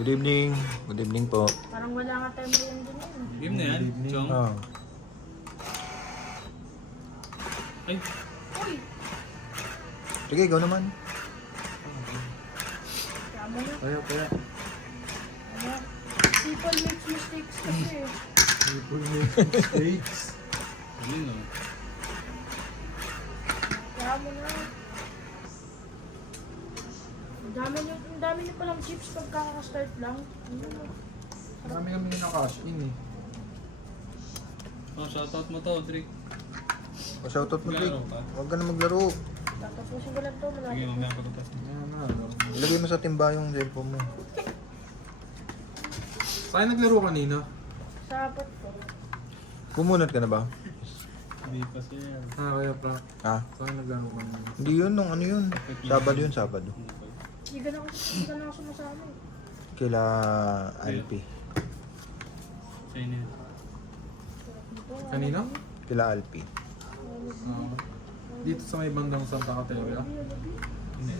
Good evening. Good evening po. Parang wala nga tayo mo yung ganyan. Game na yan, Chong. Oh. Ay, Uy! Sige, go naman. Kamo na. Kaya. Ano? People makes mistakes kasi. People make mistakes. yun o. Kamo na. Ang dami niyo palang chips pag kakaka-start lang. Marami kami na-cash in eh. Oh, shoutout mo to, Drake. Shoutout mo, Drake. Maglaro ka? Huwag ka na maglaro. Tatapusin ko lang to. Sige, Malapit. mamaya ko tutas. Ayan na, ano. Ilagay mo sa timba yung cellphone mo. Saan naglaro kanina? Sa apat ko. Kumunot ka na ba? Hindi pa siya. Kaya pra. Ah, Saan naglaro kanina? hindi yun. Nung ano yun? Sabado yun, Sabado. Hindi ka na ako sumasama eh. Kila Alpi. Siya yun. Kanina? Kila Alpi. Dito sa may bandang Santa Caterina. Hindi.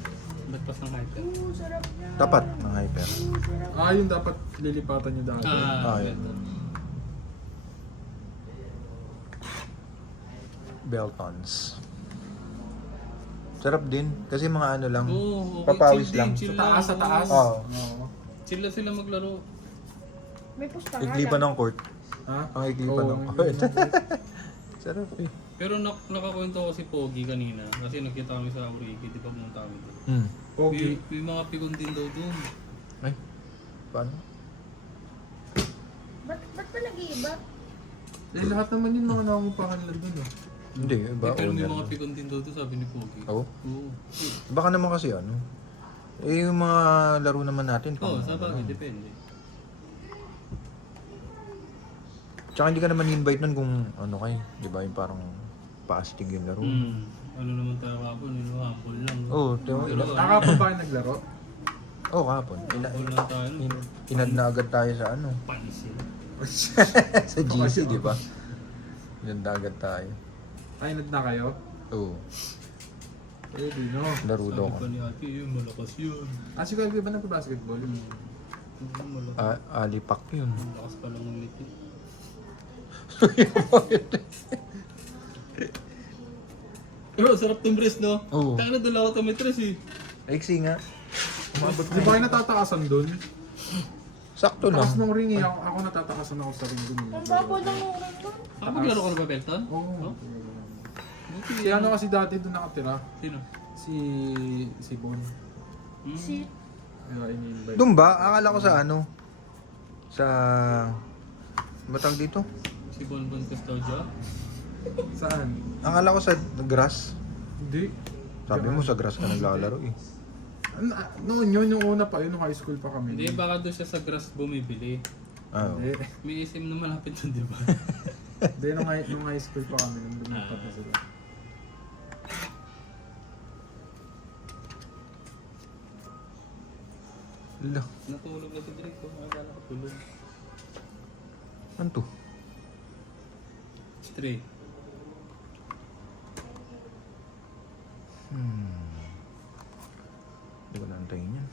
Ba't pas ng hype? Sarap niya. Tapat ng hyper. Sarap. Ah, yung dapat lilipatan nyo dati. Yun. Beltons. Sarap din. Kasi mga ano lang. Oo, okay. Papawis Chill lang. din, chill Sa taas, sa lang. taas. Oo. Oo. Chill lang sila maglaro. May pustahan. Ikli pa ng court. Ha? Ang ikli pa ng court. Sarap eh. Pero nakakwento ko si Pogi kanina kasi nakita kami sa Auriki, di ba pumunta kami doon. Hmm. Pogi. May mga pigon din daw doon. Ay. Paano? Ba't ba nag-iiba? Eh, lahat naman yung mga nangungupahan lang dun eh. Hindi, iba. Pero may owner mga na. pigon din daw doon, sabi ni Pogi. Oo. Oo. Baka naman kasi ano. Eh, yung mga laro naman natin. Oo, pang- sa bagay, depende. Tsaka hindi ka naman invite nun kung ano kayo. Di ba yung parang paastig yung laro. Ano naman tayo kapon, humble lang. Oo, Pero Nakapon ba kayo naglaro? Oo, kahapon. humble lang tayo. Inad na agad tayo sa ano. Pansin. Sa GC, di ba? Inad na agad tayo. Ay, na kayo? Oo, Eh, di no. laro daw Sabi ko. pa ni ate, yun, malakas yun. Ah, si Calvi ba nagpa-basketball? Malakas. Alipak yun. Malakas pa lang ulit eh. Pero sarap tong breast, no? Oo. Taka na dala ako tumitres eh. Aiksi nga. Umabot Di ba kayo natatakasan dun? Sakto lang. Takas nung ring eh. Ako natatakasan ako sa ring dun eh. Ang babo ng uran mo. Ah, maglaro ka na ba, Belton? Oo. Oh? Buti. Si ano kasi dati dun nakatira? Sino? Si Bon. Si... Kaya ini-invite. Doon ba? Akala ko sa ano? Sa... Batang dito? Si Bonbon Custodio? Saan? Akala ko sa grass. Hindi. Sabi mo sa grass ka naglalaro eh. Noon yun, yung una pa, yun nung high school pa kami. Hindi, baka doon siya sa grass bumibili. Ah, oo. Hindi. May isim na malapit doon, di ba? Hindi, nung high school pa kami, nung lumipat na sila. Ala, Natulog na si Drake ko. Akala ko tulog. ano to? Stray. Hindi ko naantayin yan.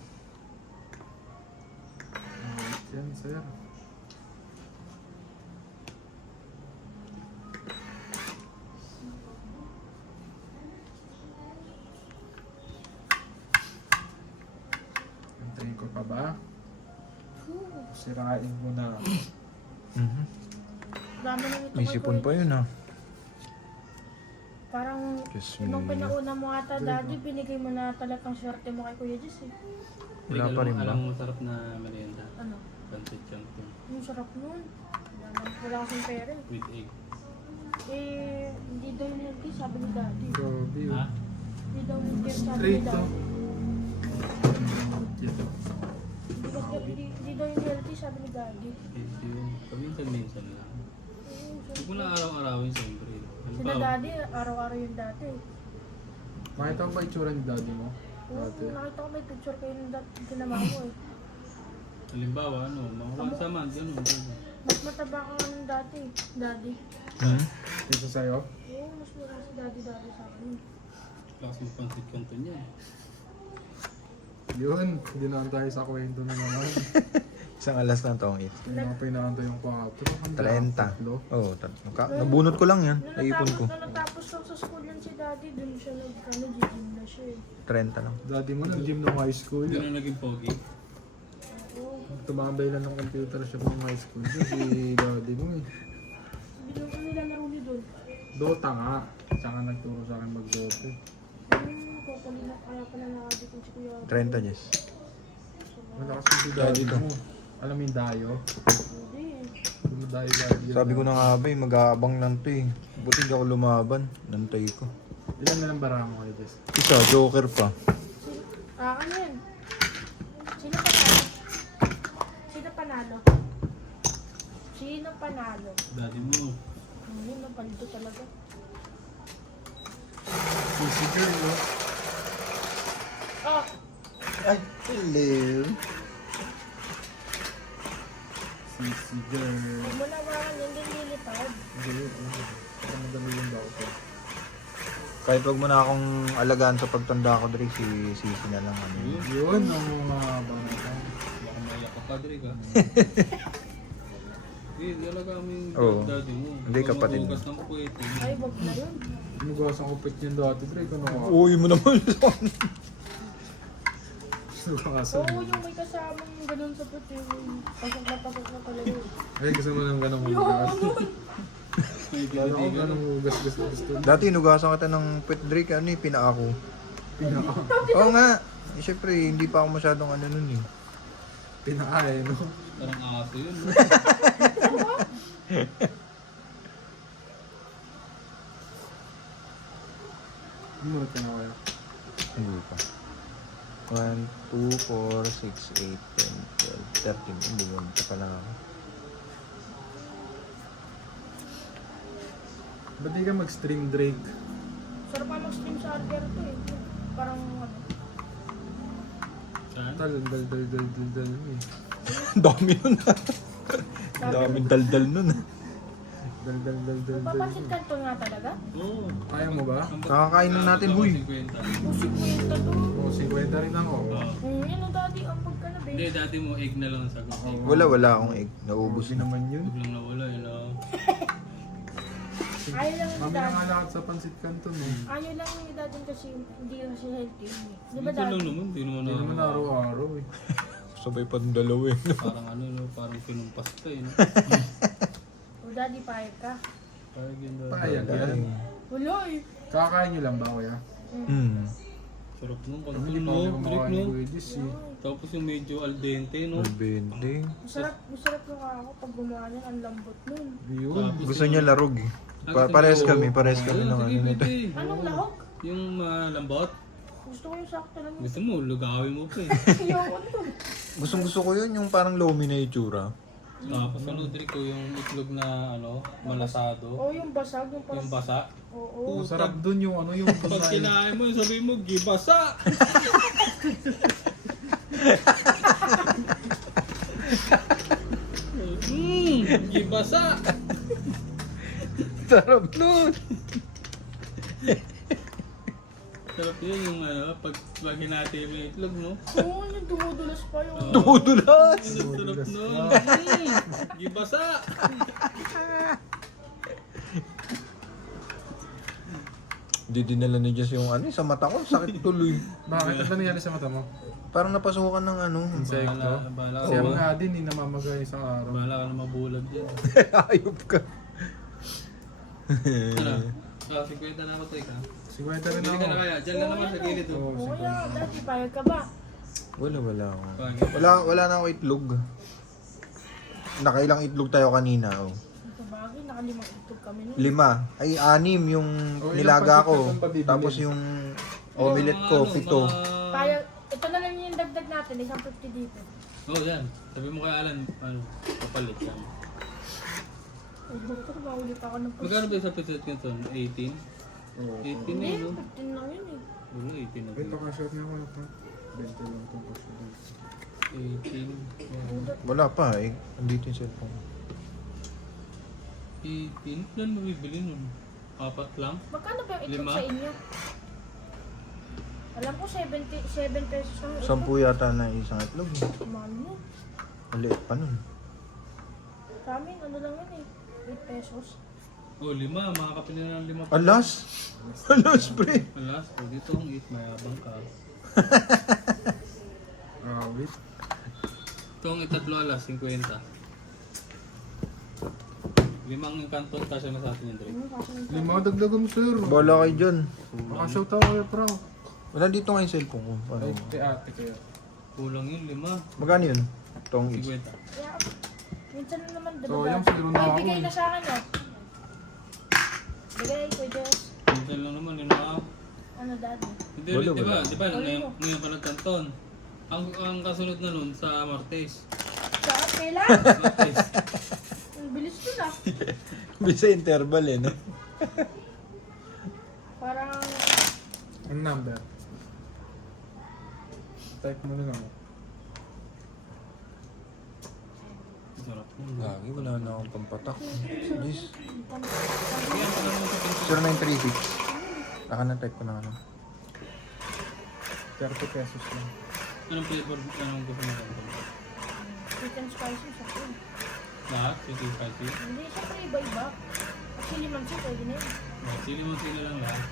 Yan, sir. Antayin ko pa ba? Sirain mo na. Mhm. Dami na nito. May sipon pa yun ah. Parang Yes, ibang me. pinauna mo ata daddy, binigay mo na talagang swerte mo kay Kuya Jess eh. Wala pa rin ba? Alam mo sarap na merienda. Ano? Pancit canton Yung sarap nun. Wala kasing pera eh. with egg. Eh, hindi daw yung healthy, sabi ni daddy. Grabe Ha? yun. Hindi daw yung healthy, sabi ni Straight to. daddy. Dito. Hindi daw yung healthy, sabi ni daddy. Healthy yun. Paminsan-minsan lang. Huwag mo na araw-arawin siyempre. Sina daddy, araw-araw yung dati. Makita ko ba itsura ni daddy mo? Oo, Dati. nakita ko may picture kayo ng kinama mo eh. Halimbawa, ano, mga once a month, gano'n. Mas mataba ka nga ng dati, daddy. Hmm? Dito sa'yo? Oo, mas mura si daddy sa akin. Lakas ng pancit canton niya. Yun, hindi naman tayo sa kwento na naman. Isang alas lang tong 8. Yung mga pinakanta yung 4. 30. Oo, nabunot ko lang yan. Naipon ko. Nung natapos lang sa school yan si daddy, dun siya nag-gym na siya eh. 30 lang. Daddy mo nag-gym ng high school. Doon na naging pogi. Oo. Tumambay lang ng computer shop ng high school. Yun, si daddy mo eh. Hindi naman kami nilalaro ni doon. Dota nga. Siya nga nagturo sa akin mag-Dota. Kukunin na kaya pala nakadit yung si Kuya. 30, Jess. Malakas yung si daddy Daddy mo. Alam mo yung dayo? Hindi eh. Hindi mo dayo daddy. Sabi ko na nga ba mag-aabang lang to eh. Buti di ako lumaban. Nantay ko. Ilan na lang barang mo kayo, Jess? Isa, joker pa. Ano yan? Sino panalo? Sino panalo? Sino panalo? Daddy mo. Yun, napalito talaga. Si girl, no? Oh, Ay, hello. Si girl. huwag mo na wakan yan din lilipad. Hindi. Ang madali yung daw ko. Kahit wag mo na akong alagaan sa pagtanda ko, Dre, si Sisi na lang. Ano. Yun, ang mga barang. Baka maiyak ka padre ka. Hindi, talaga kami yung Oo. daddy mo. Hindi, kapatid. Maghugas ng puwet. Ay, wag na yun. Umugas ang kupit niyan dati, Dre. Ikaw na ka. Uy mo naman. Umugas. Oo, yung may kasamang ganun sa puti. Pasok na pala yun. Ay, gusto mo nang ganang Yun! umugas. May Lalo ko dinadigan. ganang umugas gusto. Dati inugasan kita ng pet, Dre, ano eh, pinaka ko. Pinaka. Oo nga. Eh, syempre, hindi pa ako masyadong ano nun eh. Pinaka eh, no? Parang aso yun. no? Muna ka na kaya. Hindi pa. 1, 2, 4, 6, 8, 10, 12, 13. Hindi mo pa pala ako. Ba't di ka mag-stream, Drake? Sarap nga mag-stream sa Alberto eh. Parang ano. Saan? Dal eh. Dami nun ah. Dami daldal nun ah. Dal. Papansin kanto nga talaga? Oo. Kaya mo ba? Kakakain na natin, huy. 50. Pusik mo yun to. Oo, 50 rin ako. Yan o daddy, ang pagka na Hindi, ba? dati mo egg na lang ang sagot. Egg. Wala akong egg. Naubos Busi naman yun. Biglang nawala yun. Ayaw lang ni Kami daddy. nangalakad sa Pansit Canton eh. Ayaw lang ni daddy kasi hindi kasi healthy yun eh. Di ba Ito lang daddy? naman. Hindi naman Hindi naman araw-araw eh. Sabay pa ng dalawa eh. Parang ano, no? Parang pinumpas ka eh. No? O daddy, payag ka. Parang yun. Payag yan. Wala eh. Kakain nyo lang ba kuya? Hmm. Sarap nung Hindi kanto, pa no? ako Drake, kumakain no? ni Kuya Jis eh. Tapos yung medyo al dente, no? Bende. Masarap yung ako pag gumawa nun, ang lambot nun. Yun. Tapos Gusto yung- niya larog eh. Parehas kami Ayun, ng sige, ano nito. pwede. Anong lahok? Yung lambot. Gusto ko yung sakto lang. Gusto mo, lugawin mo pa eh. Yung ano? Gustong gusto ko yun, yung parang lomi na itsura. Tapos ano, Drake, ko yung itlog na ano, malasado. O yung basag, yung parang... Yung basa. Oo. Masarap dun yung ano yung Pag kumain. kinain mo, sabihin mo, gibasa! Gibasa! Sarap nun! Sarap yun yung ano, pag hinati mo yung itlog, no? Oo, yung dumudulas pa yung... Tumudulas! Ang sarap nun! Gibasa! Di dinala ni Jess yung ano, sa mata ko, sakit tuloy. Bakit? Ano nangyari sa mata mo? Parang napasukan ng ano. Insekto? Bahala Siya ka. nga din, hindi namamagay isang araw. Bahala ka na mabulag dyan. Ayop ka. Ano? 50 na ako, teka. 50 rin Bili ako. ka na kaya. Diyan lang naman sa gilid, oh. Oo, Oo, 50. yan. Dati, payag ka ba? Wala ako. Bakit? Wala na ako itlog. Nakailang itlog tayo kanina. Oh. Ito bagay, nakalimang itlog kami nun. 5. Ay, 6 yung Oh, ilang nilaga pancit ko. ka doon pa bibili? Tapos yung omelette ko, 7. Payag, ito na lang yung dagdag natin, isang 50 dito. Oh, yan. Sabi mo kay Alan, ano, kapalit yan. Ay, doktor, maulit ako ng Magkano ba sa peset nito? 18? Oo. 18 na Hindi, yun, no? 15 lang yun eh. Wala, 18 na. Wait, pakashot niya ako na pa. 20 lang itong pakashot. 18. Wala pa eh. Andito yung cellphone. 18? Ilan mo bibili nun? 4 lang? Magkano ba yung itlog 5? sa inyo? Alam ko 7 pesos lang. 10 yata na isang itlog. Mahal mo. Maliit pa nun. Sa amin, ano lang yun eh. 8 pesos. Oh, 5. Makakapili na ng 5. Alas! Alas, pre! Alas, pag dito ang 8, mayabang ka. Wait. Itong itatlo alas, 50. 5 yung kanton, kasya na sa atin yung Dre. Kaso yung Lima, dagdagan mo, sir. Bala kayo dyan. Makashout ako kay Pro. Wala dito nga yung cellphone ko. Paano? Ay, kay ate kaya. Kulang yun, 5. Magkano yun? Itong 50. Kaya, minsan na naman, diba? So, yung zero na Ay, ako bigay eh. na sa akin ah. Bigay, pwede. Minsan lang naman, yun na. Ano, daddy? Hindi, Wala, di ba? wala. Di ba? Wala mo. Ngayon ka nagkanton. Ang kasunod na nun sa Martes. Sa kailan? Martes. Ang bilis ko na. Bisa interval eh, no? Parang, Ang number. Type mo na lang. Sarap nun. Lagi, wala na akong pampatak. Jeez. Kaya pala mo sa pinto. 0936. Naka na-type ko na ano. 30 pesos lang. Anong flavor? Anong gusto mo kanton? sweet and spicy sa akin. Lahat? Sweet spicy? Hindi, syempre iba-iba. Actually, man siya, pwede na yun. Sili mo sila lang lahat.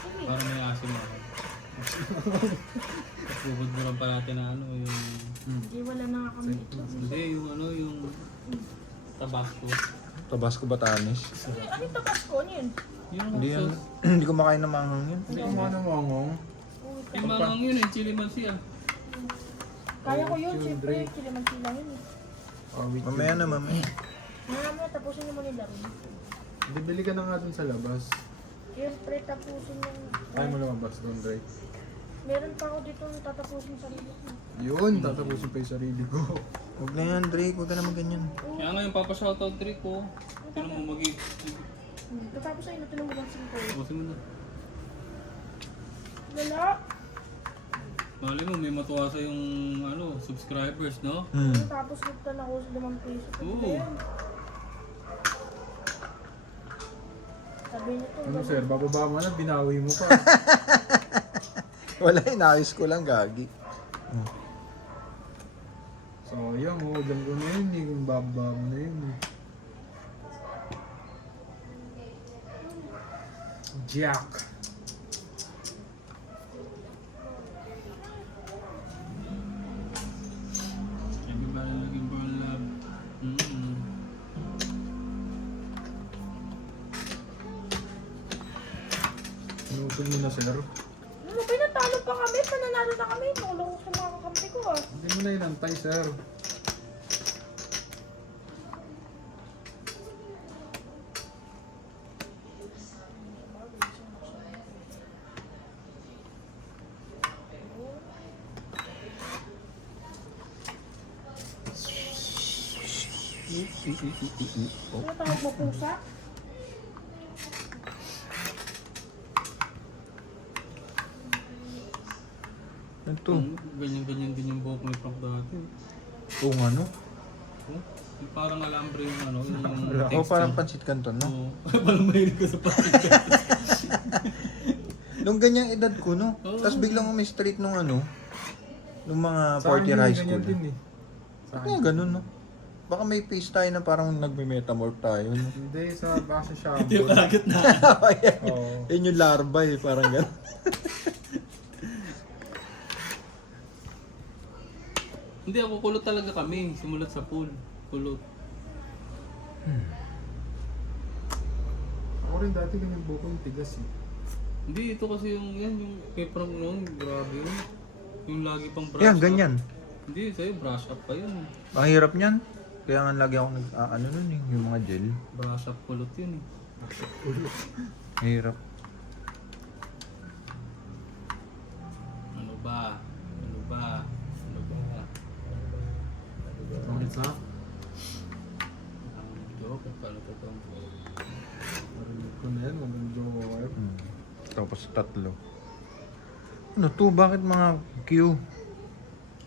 Sige. Para may asim ako. Pagpupod mo lang pa natin na ano, yung... Hindi, wala na nga kami ito. Hindi, yung ano, yung... Tabasco. Tabasco Batanes. Ano yung tabasco? Ano yun? Yung Hindi yan. sauce. Hindi ko makain ng manghang yun. Hindi ko mga namangong. Uy, Yung mangang yun, yung chili mansi ah. kaya ko yun, Yun, syempre. Drake. Kiliman sila yun eh. Wait. Mamaya na, mamaya. Mamaya, tapusin mo nila rin. Hindi, bili ka na nga dun sa labas. Siyempre, tapusin yung... Kaya mo lumabas doon, Dre. Meron pa ako dito na tatapusin sa sarili ko. Yun, tatapusin pa yung sarili ko. Huwag na yan, Drake. Huwag ka naman ganyan. Kaya nga yung papashoutout trick ko. Sino mo Tapos ay natulungan ng 5. Busin mo na. Wala. Mali mo, may matuwa sa yung ano, subscribers, no? Tapos nagtan ako sa 5 peso. Oo. Sabi niya to. Ano, sir? Bababa mo na, binawi mo pa. Wala, inayos ko lang, gagi. Sayang, ulam ko na yun. Hindi kong bababa mo na yun. Jack. Everybody looking for love. Inutol mo na, sir. Ano, pinatalo pa kami. Pananalo na kami. Tulong ko sa mga kakampi ko ah. Hindi mo na inantay, sir. Ano tawag mo pusa? Ito. Ganyan-ganyan din yung buhok ni Frank dati. Kung ano. Oh, yung parang alambre yung ano, yung O, parang pansit canton, no? Oo. Parang mahilig ka sa pancit. Nung ganyang edad ko, no? Oo. Tapos biglang umi-street nung ano, nung mga Sa 40 akin yun, high ganyan school. din eh. Sa Bakit akin. nga ganun, no? Baka may face tayo na parang nagme-metamorph tayo, no? Hindi, sa base siya. Hindi yung kagat na. Oo. Yun yung larva eh, parang gano'n. Hindi, ako kulot talaga kami. Simulat sa pool. Kulot. Ako rin dati ganyan buko yung tigas eh. Hindi, ito kasi yung yan, yung kay Frank noon, grabe yun. Yung lagi pang brush Yan, up. ganyan. Hindi, sa'yo brush up pa yun. Ang hirap niyan. Kaya nga lagi ako ano nun eh, yung mga gel. Brush up kulot yun eh. Hirap. Ano ba? Ano ba? Ano ba? Ulit sa? Ang joke, paano to to? Narinig ko na yan, magandang jowa kayo. Tapos tatlo. Ano to? Bakit mga Q? Q.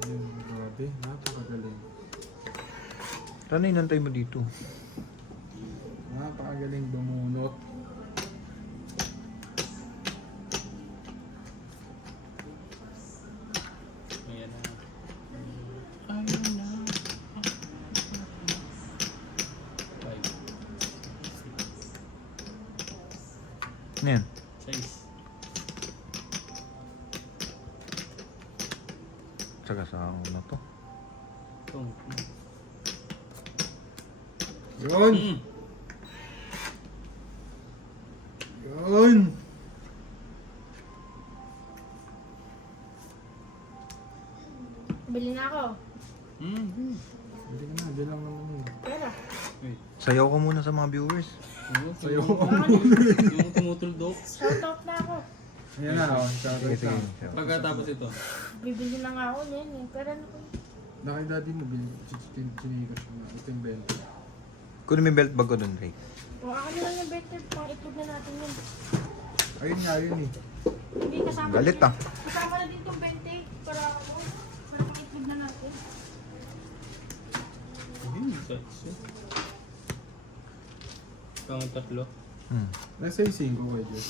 Yun, grabe, napakagaling. Ano inantay mo dito? Napakagaling. Tsaka sa ano to. Ito. Yun! Mm. Yun! Bili na ako. Mm. Hindi na, hindi lang naman. Pera. Wait. Sayaw ka muna sa mga viewers. Oo, Sayo yung- ko. Yung tumutuldok. Shoutout na ako. Ayan na, oh. Sige, sige. Pagkatapos ito. Bibili na nga ako niyan eh. Pera na ko. Nakay daddy mo, chinikos mo na. Ito yung bento. Kunin mo yung belt bag ko dun, Ray. O ako na lang yung better. Pang itlog na natin yun. Ayun nga, yun eh. Hindi kasama Galit din- ah. Kasama na din tong 20 para ako. Para pang itlog na natin. Ayun, sexy. Pang tatlo. Nasa yung 5 ko, Diyos.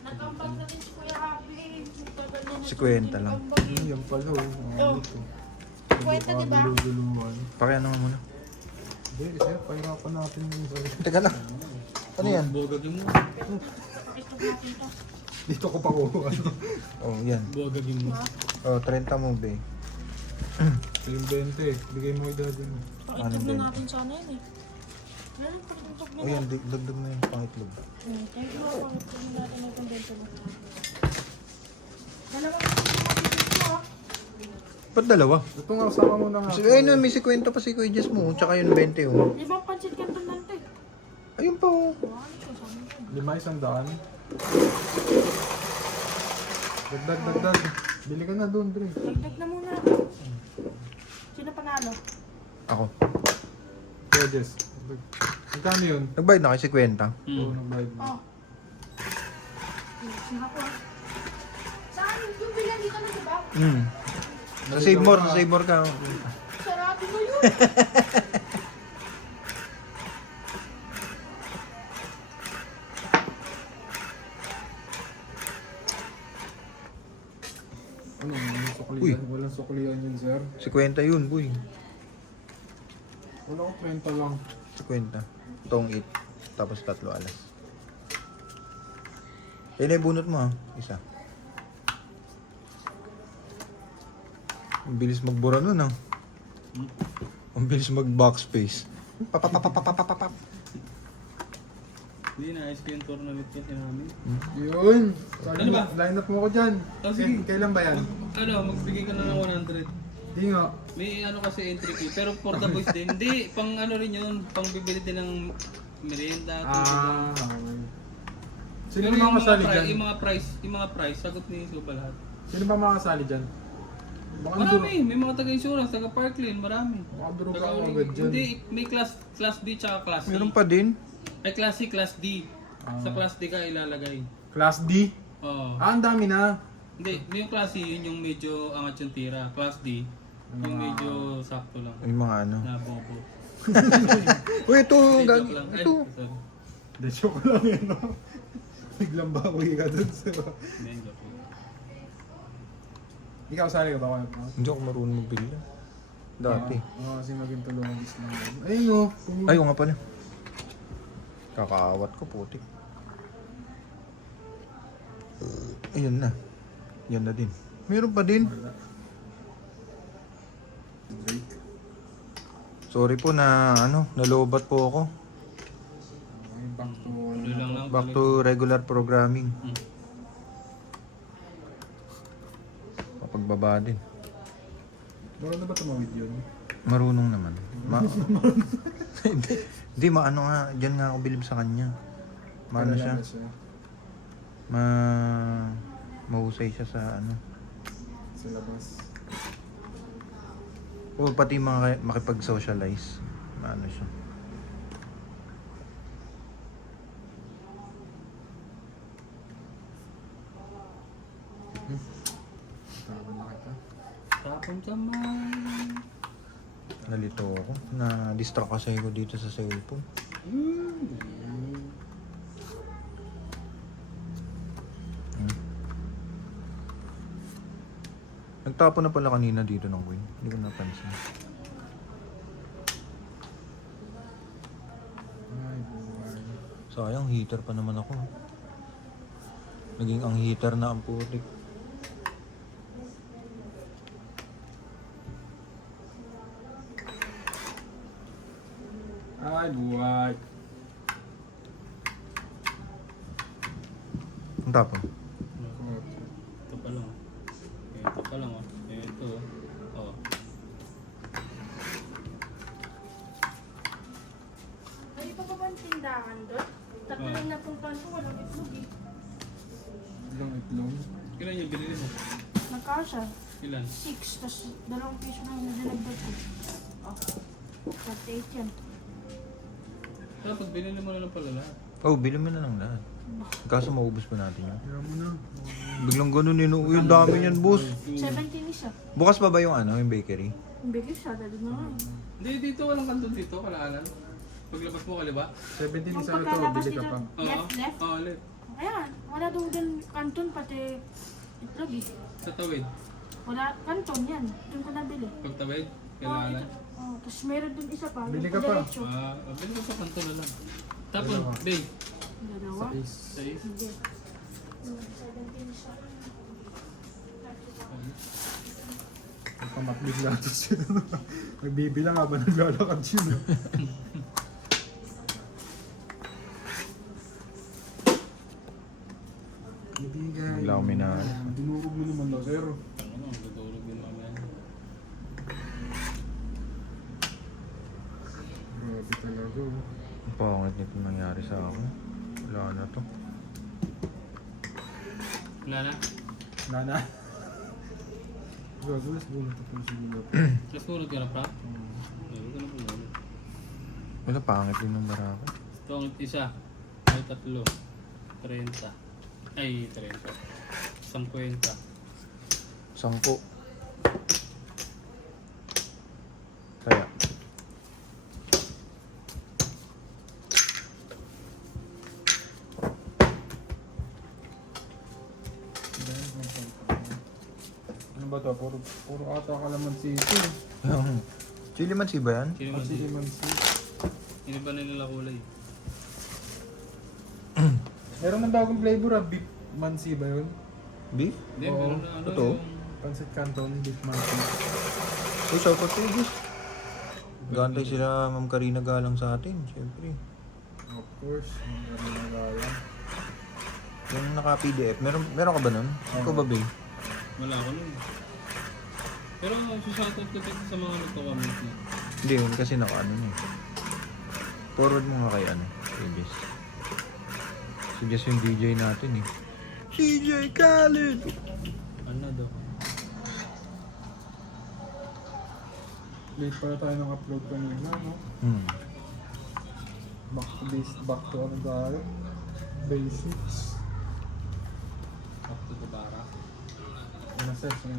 Nag-ambag na din si Kuya Happy. Nagtagal na 50 lang. nag-ambag eh. Yan pala, oh. Oh. Ang ito. 50, diba? Dulu-duluan. Pakaya naman muna. Hindi, kasi pahirapan natin yung sarili. Teka lang. Ano yan? Bogagin mo. Itlog natin to. Dito ko pa kuha. Oh, yan. Bogagin mo. Oh, 30 mo, be. Ito yung 20. Bigay mo kay daddy mo. Pang Ano itlog din? na natin sana yun eh. Meron pang itlog na Oh, yan. natin. Dagdag na yung pangitlog. Thank you. Pang itlog na natin ng pambento mo. Dalawang itlog mo ah. Ba't dalawa? Ito nga, sama mo na nga. Kasi, ayun na, may 50 pa si Kuya Jess mo. Tsaka yung 20, oh. Ibang pancit canton lang to eh. Ayun pa, oh. Ano ito? Sama ito. 500. Dagdag. Bili ka na doon, Dre. Dagdag na muna. Sino panalo? Ako. Kaya, Jess. Magkano yun? Nagbayad na kayo 50. Oo, nagbayad mo. Oh. Sino ako ah? Saan yung bilan dito na diba? Sa save more ka. Sarado mo yun. Ano, walang suklian? Uy. Walang suklian yun, sir. 50 yun, boy. Wala ko 30 lang. 50. Tong 8. Tapos 3 alas. Yan yung bunot mo, ha. Isa. Ang bilis magbura nun, ha. Ang bilis mag-backspace. Papapapapapapapap. Hindi, naayos ko yung tournament kasi namin. Yun! Sabi Ano mo, ba? line up mo ko dyan. Oh, sige. Kailan ba yan? Ano, magbigay ka na ng 100. Hindi nga. May ano kasi entry fee, pero for the boys din. Hindi, pang ano rin yun, pang bibili din ng merienda. Ah, okay. Sino Pero ba mga kasali dyan? yung mga price, sagot ni Supa lahat. Sino ba mga kasali dyan? Baka Marami, may mga taga-insurance, taga-Parkland, marami. Baka duro ka Taga- agad dyan. Hindi, may class B tsaka class C. Meron pa din. Ay, class C, class D. Ah. Sa class D ka ilalagay. Class D? Oo. Ah, ang dami na. Hindi, yung class C, yun yung medyo angat yung tira. Class D, yung medyo sakto lang. Yung mga ano. Na bobo. Uy, ito. Hindi, joke lang. Ay, Ito. sorry. Hindi, joke lang yan, no? Biglang bawi ka dun sa... Hindi, joke lang. Ikaw, sali ka ba kayo? Hindi ako marunong magbili. Dati. Oo, kasi maging tulungan is lang. Ayun, oh. Ay, oo nga pala. Kakaawat ko, putik. Ayun na. Yan na din. Meron pa din. Break. Sorry po na nalobat po ako. Okay, back to... Tuloy lang lang. Back to regular programming. Papagbaba din. Baka na ba tumawid yun? Marunong naman. Hindi, maano nga. Diyan nga ako bilib sa kanya. Maano siya? Mahusay siya sa ano. Sa labas. O pati mga makipag-socialize. Maano siya. Tama na kita. Tapon kamay. Nalito ako. Na-distract kasi ako dito sa cellphone. Nagtapo na pala kanina dito ng wing. Hindi ko napansin. Ay, buwan. Sayang, heater pa naman ako. Naging ang heater na ang putik. Ay, buhay. Ang tapon. Ito pa lang. Ito pa lang. Ito. Oh. Ay, pa ba ba ang tindahan doon? Tatlo lang na pong panto, walang itlog eh. Ilang itlog. Ilan yung binili mo? Nagkasya. Ilan? 6, tapos 2 piso na yung dinagdag ko. Oh, 48 yan. Dapat binili mo na lang pala lahat. Oh, bilhin mo na lang lahat. Kaso maubos pa natin yun. Kaya mo na. Biglang ganun yun. Uy, ang dami niyan, boss. 17 isa. Bukas pa ba yung ano, yung bakery? Ang bigay siya, dali na nga. Hindi, dito walang kanton dito, kalaalan. Paglabas mo kaliba? 17 Yung isa na to, pagkalabas bili ka dito, pa. left. Oo, ulit. Ayan, wala doon din kanton, pati itlog eh. Sa tawid. Wala kanton yan, doon ko nabili. Pagtawid, kalaalan. Oh, tapos meron doon isa pa. Bili yung ka pa. diretso. Bili ko sa kanton na lang. Tapos, Dalawa. babe. Dalawa. Sa is. Hindi. 17 isa. Pamakbigla ito siya. Nagbibilang habang naglalakad siya. Ibigay. Bigla ako minahal. Dinurog mo naman daw, sir. Ano, magdudulog din mamaya. Grabe talaga. Oh. Ang pangit nito nangyari sa akin. Wala na to. Wala na. Nana. Gago, mas bunot ito yung siguro. Tapos sunod ka na pa? Huwag ka na pumunod. Wala, pangit din ng barako. Ito ang isa. Ay, 3. 30. Ay, 30. 50. 10. Kaya. Ano ba to? Puro ata kalamansi ito. Chili mansi ba yan? Sino man Kasi din? limansi. Hindi ba nila kulay? Meron ng bagong flavor ah, beef mansi ba yun? Beef? Hindi, Oo. meron na ano Totoo? yung... Pancit Canton, beef mansi. Uy, shoutout sa'yo, boss. Gantay sila Ma'am Karina Galang sa atin, siyempre. Of course, meron na gaya. Yung naka-PDF, meron ka ba nun? Ikaw ba, Bay? Wala ko nun. Pero shoutout ko dito sa mga nagko-comment na. Hindi, yun kasi naka-ano na eh. Forward mo nga kay ano, kay Jess. Si Jess yung DJ natin eh. CJ Khaled! Ano daw? Late pala tayo ng upload kanina, no? Back to ano tayo? Basics. Up to the bara. Ano session?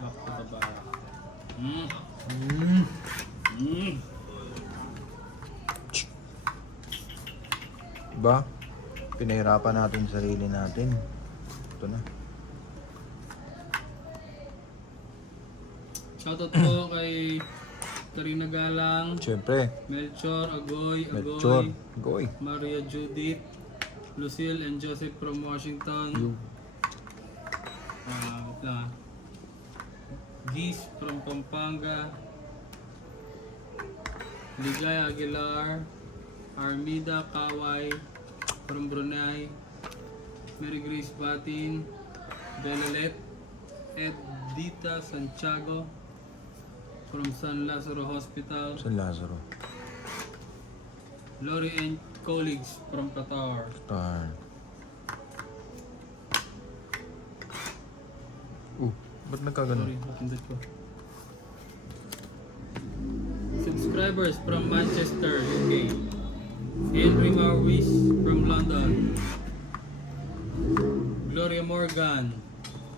Up to the bara. Mm. Diba? Pinahirapan natin yung sarili natin. Ito na. Shoutout po kay Karina Galang, Siyempre, Melchor, Agoy, Metchor. Goy. Maria Judith, Lucille and Joseph from Washington. You. Wait lang. Giz from Pampanga. Ligay Aguilar. Armida Kawai from Brunei. Mary Grace Batin. Belalet. Edita Santiago from San Lazaro Hospital. San Lazaro. Lori and colleagues from Qatar. Star. Ba't nagkaganon? Sorry, napindot ko. Subscribers from Manchester, UK. Henry Marwis from London. Gloria Morgan.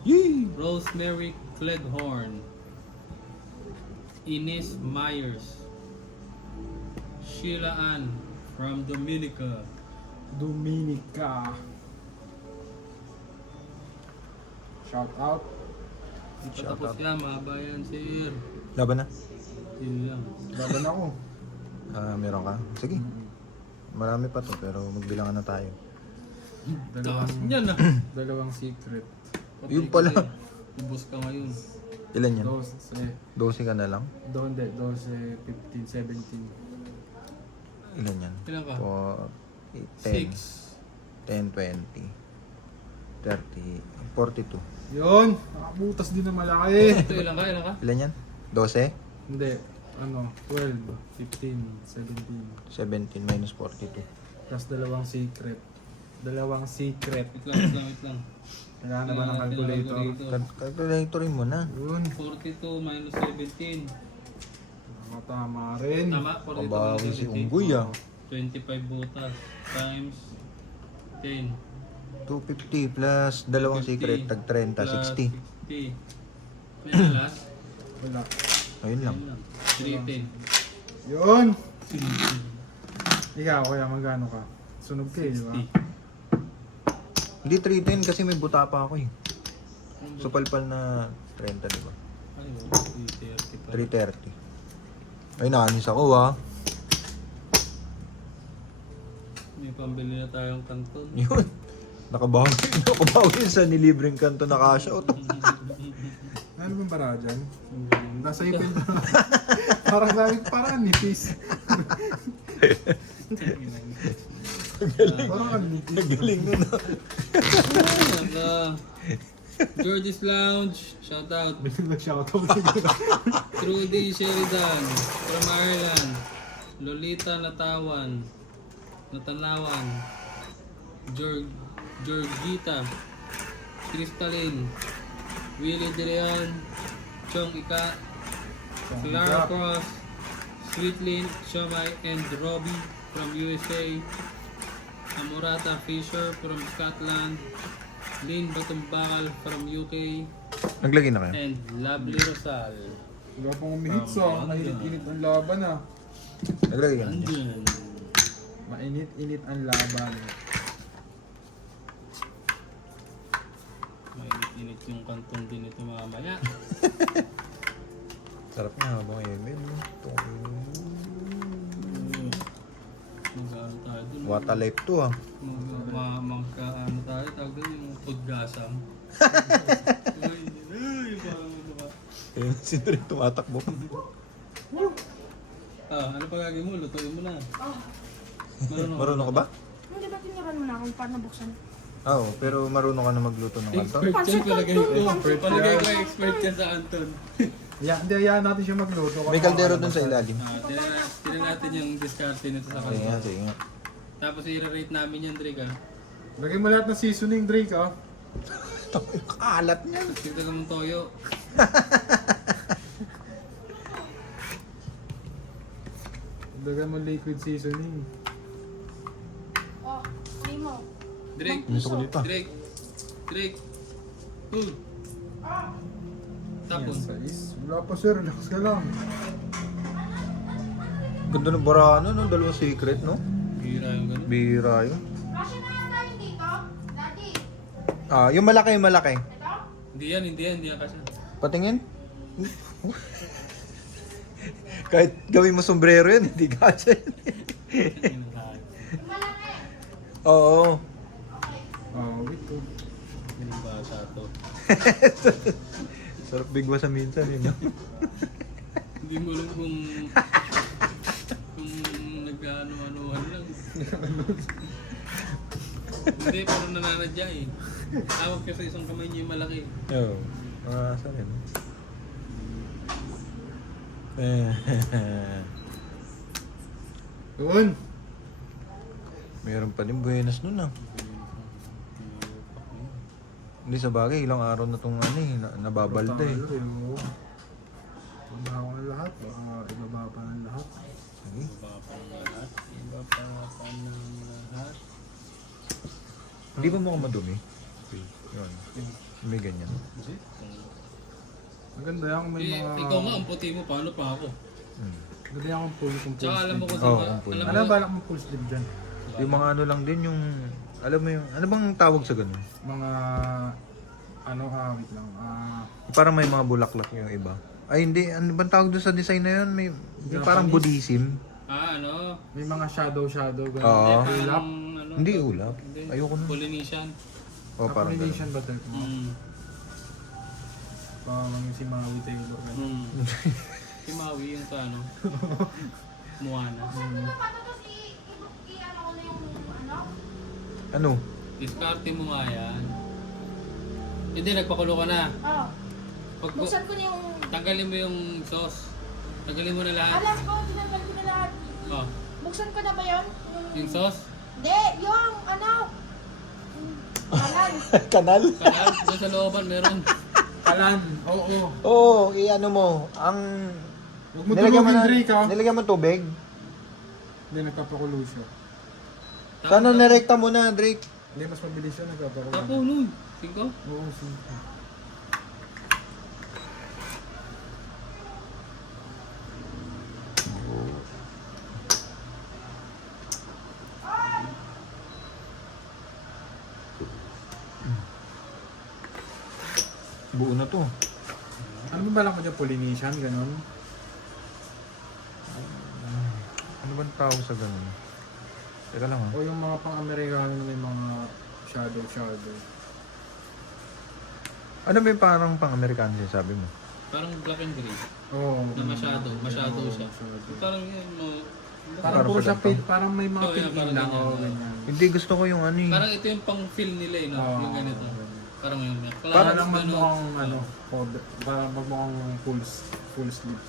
Yee! Rosemary Cleghorn. Ines Myers. Sheila Ann from Dominica. Dominica. Shout out. Shout Tapos out. yan, mahaba yan, sir. Laban na? Yun lang. Laban ako. Meron ka? Sige. Marami pa to pero magbilangan na tayo. Taas niyan ah. Dalawang secret. Patay Yun ka pala. na eh. Ubus ka ngayon. Ilan yan? 12, 12 ka na lang? 12, 15, 17. Ilan yan? Ilan ka? 10, 6. 10, 20, 30, 42. Yun! Nakabutas din na malaki. Ito, ilan ka? Ilan ka? Ilan yan? 12? Hindi. 12, 15, 17. 17 minus 42. Plus dalawang secret. Dalawang secret. Wait lang, wait lang, wait lang. Kailangan naman ng calculator. Calculatorin mo na. Yun. 42 minus 17. Nakatama rin. Tama, 42 Kabawi minus si 17. Unggoy ah. 25 butas times 10. 250 plus dalawang 50 secret, tag 30, plus 60. 60. May last? Wala. Ayun lang. 310. Yun! Ikaw, kaya magkano ka? Sunog ka eh, di ba? 60. Hindi 310 kasi may buta pa ako eh. So palpal na 30, di ba? Ano yun? 330 pa. 330. Ay, naanis ako ah. May pambili na tayong kanton. Yun. Nakabawi sa nilibreng kanto na kasha. Ano bang para dyan? Nasa ipin ba? Parang nipis. Parang ang nipis. Nagaling nun ah. Ganda. George's Lounge, shout out. Nag-shoutout siguro. Trudy Sheridan from Ireland. Lolita Natanawan. Georgita. Crystalline. Willie Dirion. Chong Ika. Clara Cross. Sweetlyn Shomai and Robbie from USA. Amurata Fisher from Scotland. Lynn Batumbakal from UK. Naglagay na kayo? And Lovely Rosal. Wala pang umihit sa. Mainit-init ang laban ah. Naglagay ka na. Andyan. Mainit-init ang laban. Mainit-init yung kanton din ito mamaya. Sarap nga habang Emil. Mag-ano tayo dun. What a life to ah. Magka-ano tayo, tawag doon yung paggasam. Ay, parang ano ba? Ayun, sino rin tumatakbo. Ano pa gagawin mo? Lutuin mo na. Marunong ka ba? Hindi ba tinuran mo na kung paano buksan? Oo, pero marunong ka na magluto ng kanto. Expert yan, palagay ko. Pancit Palagay ko yan. expert yan sa Anton. Hindi, hayaan natin siya magluto. May kaldero dun sa ilalim. Tinan natin yung discarte nito sa Sige nga, kanto. sige nga. Tapos i-rate namin yan, Drake, ah. Lagay mo lahat ng seasoning, Drake, ah. Kalat niyan. Tignan mong toyo. Lagay mo liquid seasoning. Oh, hindi mo. Drake. Gusto ko dito. Drake. Drake. Food. Tapon. Size. Wala pa sir, relax ka lang. Ganda ng barano, no? Dalawang secret, no? Bira yung ganun. Bira yun. Kasya na nga tayo dito. Daddy, Ah, yung malaki, yung malaki. ito? Hindi yan kasi. Patingin. Kahit gawin mo sombrero yun, hindi kasha yun. Yung malaki. Oo. Wait ko. Ganun bata to. Sarap bigwa sa minsan yun. Hindi mo alam kung nag-ano-anuhan lang. Hindi, parang nananadya eh. Tawag ka sa isang kamay niya yung malaki. Oo. Asa rin. Yun. Meron pa din buenas nun ah. Hindi sa bagay, ilang araw na itong ano eh, nababalda eh. Ibaba ko ng lahat. Baka ibaba pa ng lahat. Sige. Iba pa ng lahat. Iba pa ng lahat. Hindi ba mo madumi? Yun. May ganyan. Maganda yan kung may mga... Ikaw nga, ang puti mo, paano pa ako? Maganda yan kung full Tsaka alam mo kung Oo, saan ang puno. alam Ano mo, balak mo full sleeve dyan? Yung mga ano lang din yung, alam mo yung, ano bang tawag sa ganun? Mga... wait lang. Parang may mga bulaklak yung iba. Ay hindi, ano bang tawag doon sa design na yun? May parang Buddhism. ano? May mga shadow, Oo. gano'n. Parang, Ulap. ano? Hindi ulap. Hindi. Ayoko na. Polynesian. Oh, parang ganun. Polynesian ba type mo? Parang si Maui Taylor. Si Maui yung sa ano. Moana. Ano? Diskarte mo nga yan. Hindi, nagpakulo ka na. Oo. Pag, Buksan ko na yung... tanggalin mo yung sauce. Tanggalin mo na lahat. Alam ko, tinanggal ko na lahat. Oh, Buksan ko na ba yun? yung sauce. Hindi, yung ano? Kalan. Kanal? Kanal, doon sa looban meron. Kalan, oo. Oo, i-ano mo. Ang... Huwag mo tulugin, Drake, ha? Nilagyan mo tubig? Hindi, nagpapakulo siya. Sana nirekta mo na, Drake. Hindi, mas mabilis siya nagpapakulo. Tapo nun. 5? Oo, sige. Buo na to. Ano ba lang mo dyan? Polynesian, gano'n? Ano ba tawag sa ganun? Teka lang ha. O yung mga pang-Amerikano na may mga shadow. Ano ba yung parang pang-Amerikano sabi mo? Parang black and gray. Oo. Na masyado siya. Masyado. Parang yun, no. Parang puro siya paint, parang may mga Oo, paint parang lang. ganyan. Oo, ganyan. Hindi, gusto ko yung ano eh. Parang ito yung pang feel nila eh, no? Oo. Yung ganito. Parang yung Para class, lang ganun. magmukhang ano, para magmukhang full sleeves.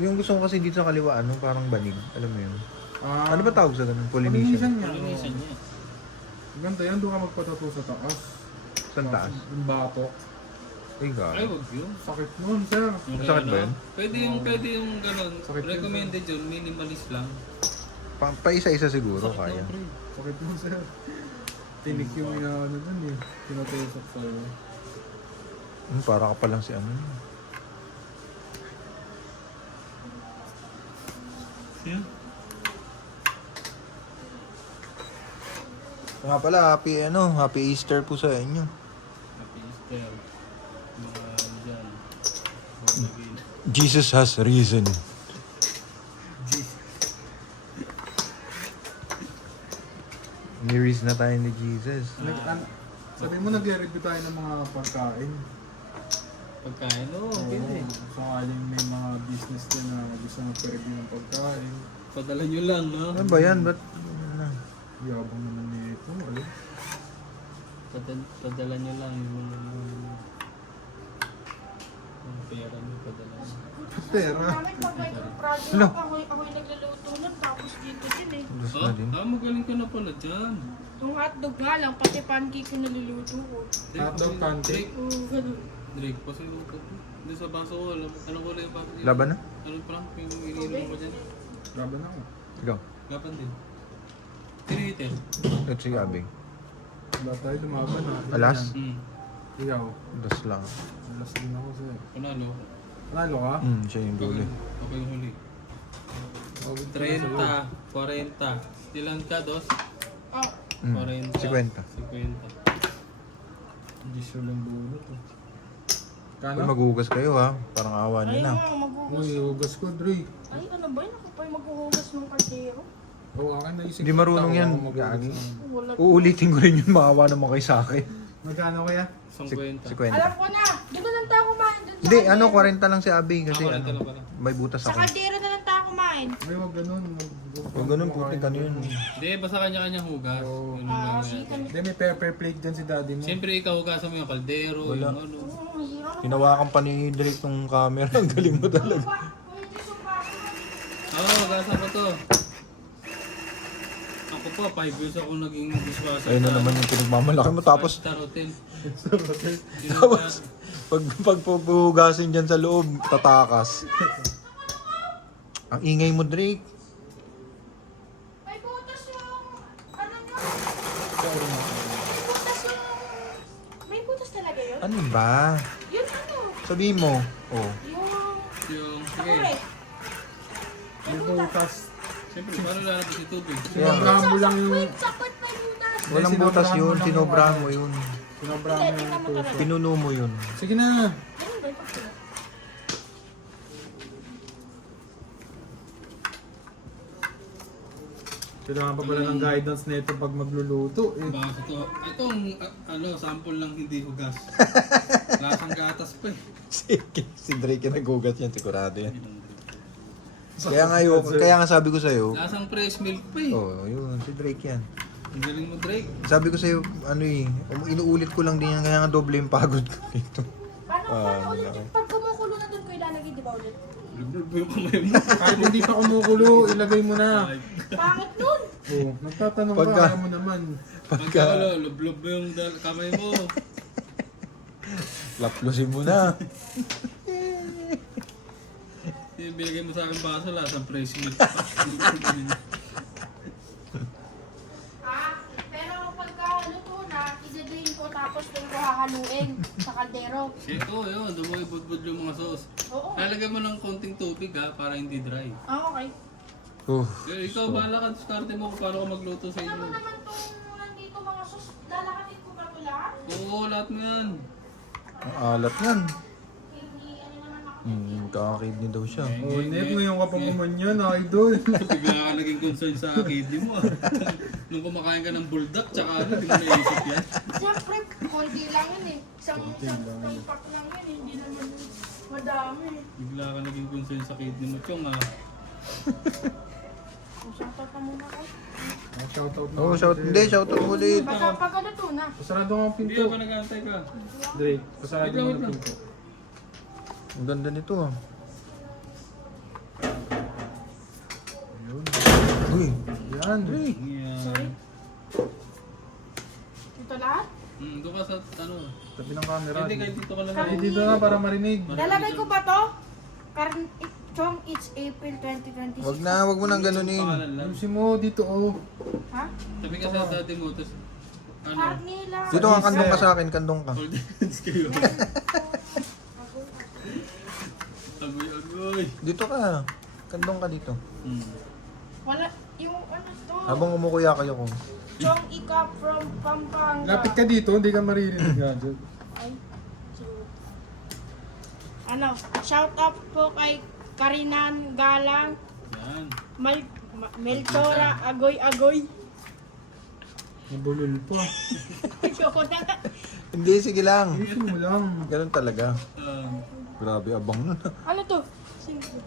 Yung gusto ko kasi dito sa kaliwa, ano, parang banig. Alam mo yun? Ah, Ano ba tawag sa ganun? Polynesian Polynesian? niya. Polynesian niya. Ganito yan, doon ka magpatato sa taas. Saan taas? Yung bato. Ay, Ay, gago. wag yun. Sakit nun, sir. Yung Masakit ba ano, yun? Pwede yung ganun. Sakit yun, Recommended yun, minimalist lang. Pa isa-isa siguro, Sakit kaya. lang, pre. Sakit nun, sir. Tinik yung ano dun eh. Tinatusok sa'yo. Para ka pa lang si ano. Yeah. Nga pala, happy Easter po sa inyo. Happy Easter. Mga ano dyan. Born again. Jesus has risen. Niris na tayo ni Jesus. Sabi mo, nagre-review tayo ng mga pagkain. Pagkain, oo, Oo. pwede. So, aling may mga business din na gusto mag-review ng pagkain. Padala nyo lang, no? Ano ba yan? Ba't? Yabang naman nito. Ano? Padala nyo lang yung pera nyo, padala nyo. Pera. Namin pag may project Ano? ako yung nagluluto nun, tapos dito din eh. Gusto na din. Magaling ka na pala dyan. Yung hotdog nga lang, pati pancake yung naluluto ko. Hotdog, pancake. Drake, Oo, ganun. Drake, pasiluto ko. Hindi sa baso ko, anong kulay yung baso? Laban na? Anong prank yung iniinom ko dyan? Laban ako. Ikaw. Laban din. Tinitin. Ito si Abing. Wala tayo lumaban ha. Alas? Ikaw. Das lang. Alas din ako sir. Panalo. Panalo ka? Siya yung dulo. Ako yung huli. 30, 40. Ilan ka, dos? Oh, 40. 50. 50. Hindi siya lang dulo to. Kung Kano? maghugas kayo ha, parang awa niyo ayun na. nga, maghuhugas. Uy, hugas ko, Drake. Ay, ano ba yun? Ako pa yung maghuhugas ng kaldero. Oo, akin naisip. Hindi marunong yan. Ako maghugas Gagi. ng- Wala. Uulitin ko rin yun, maawa naman kayo sa akin. Magkano kaya? 50. 50. Alam ko na! Doon na lang tayo kumain. Doon sa Hindi, kaldero. 40 lang si Abing kasi Ah, 40 lang ano, pala. may butas Sa ako. kaldero na lang tayo kumain. Ay, wag ganun. Huwag ganun, putik ano yun. Hindi, basta kanya-kanya hugas. Oo. Yun ang gagawin Sige, natin. Hindi, may pepper plate dyan si daddy mo. Siyempre, ikaw hugasan mo yung kaldero, Wala. yung ano. Oo, mahirap. Hinawakan pa ni Drake tong camera. Ang galing mo talaga. Pwede sumpaso. Oo, hugasan ko to. Ako pa, 5 years ako naging dishwasher. Ayun na naman yung pinagmamalaki mo. Tapos, Star Hotel. tapos pag pupuhugasin dyan sa loob, tatakas. Ang ingay mo, Drake. May butas yung... Ano nyo? May butas yung... May butas talaga yun? Ano ba? Yun ano? Sabihin mo. Oh. Yung... Sige. Sakure. May butas. Siyempre, paano lalabas yung tubig? Sinobrahan mo lang yung... Wait, sakot may butas. Walang butas yun. Sinobrahan mo yun. Sinobrahan mo yung tuso. Pinuno mo yun. Sige na. Ganun ba yung pagkula? Kailangan pa pala ng guidance nito pag magluluto eh. Baka itong sample lang hindi hugas. Lasang gatas pa eh. Si Drake yung nagugat yan, sigurado yan. Kaya nga sabi ko sa'yo, Lasang fresh milk pa eh. yun, si Drake yan. Ang galing mo, Drake. Sabi ko sa'yo, inuulit ko lang din yan, kaya nga doble yung pagod ko dito. Paano ulit yung pag kumukulo na doon ko ilalagay, di ba ulit? Lublob yung kamay mo. Kahit hindi pa kumukulo, ilagay mo na. Pangit nun! Oh, nagtatanong Pagka- ka, ayaw mo naman. Pagka lublob mo yung kamay mo. Laplusin mo na. Yung binigay mo sa akin baso, lasang fresh milk. Pero pagka luto na, isadrain ko tapos doon ko hahaluin sa kaldero. Ito, yun. Doon mo ibudbud yung mga sauce. Oo. Lalagay mo ng konting tubig ha, para hindi dry. Okay. Pero ikaw, bahala ka, diskarte mo kung paano ka magluto sa Ano inyo. naman itong nandito mga sus, lalakatin ko ba ito lahat? Oo, lahat mo yan. Ang alat yan. Hindi, ano naman ako. Kakakidney daw siya. Oh, net, ngayon ka pa kumanyan, idol. Bigla ka naging concern sa kidney mo ah. Nung kumakain ka ng bulldog, tsaka di mo naisip yan. Siyempre, konti lang yun eh. Isang pack lang yun, hindi naman madami. Bigla ka naging concern sa kidney mo, Chong ah. Shoutout na muna ako. Shoutout na. Shoutout mo ulit. Basta pag ano to na. Pasarado nga ang Hindi pinto. ka pa nag-aantay ka. Drake, pasarado mo ang pinto. Ang ganda nito ah. Ayun. Uy, Yan. Yeah. Ito lahat? Doon ka sa Tabi ng camera. Hindi, kahit dito ka lang. Eh, dito na para marinig. Lalagay ko ba to? Chong, it's April 2026. wag mo nang ganunin. Pangalan lang. Ayusin mo dito, oh. Ha? Sabi ka sa dati mo, tapos Carnila. Dito ka, kandong ka sa akin, kandong ka. hold hands kayo. Agoy. Dito ka. Kandong ka dito. Wala, yung ano to. Habang umukuya kayo ko. Chong Ika from Pampanga. Lapit ka dito, hindi ka maririnig nga dyan. Ay, siguro. Ano, shout out po kay Karinan Galang, Yan. Melchora Agoy. Nabulol pa. Ayoko na. Hindi, sige lang. Ayusin mo lang. Ganun talaga. Um, Grabe, abang nun. Ano to? Simple.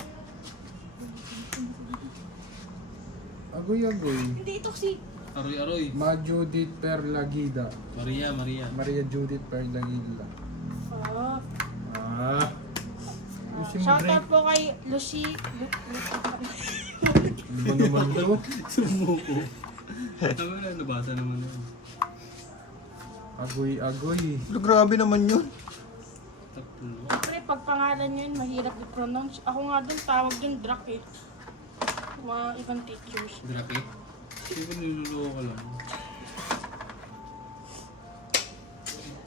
Agoy-agoy. Hindi ito si... Aroy. Ma Judith Perlagida. Maria. Maria Judith Perlagida. Oh. Ah. Ayusin mo, Shout out Drake. po kay Lucy. Ano ba naman to? Sumuko. Tama na, nabasa naman yun. Agoy-agoy. Grabe naman yun. Tatlo. Siyempre, pag pangalan nyo yun, mahirap i-pronounce. Ako nga dun, tawag dun Drak eh. Mga ibang teachers. Drake. Hindi ko niluloko ka lang.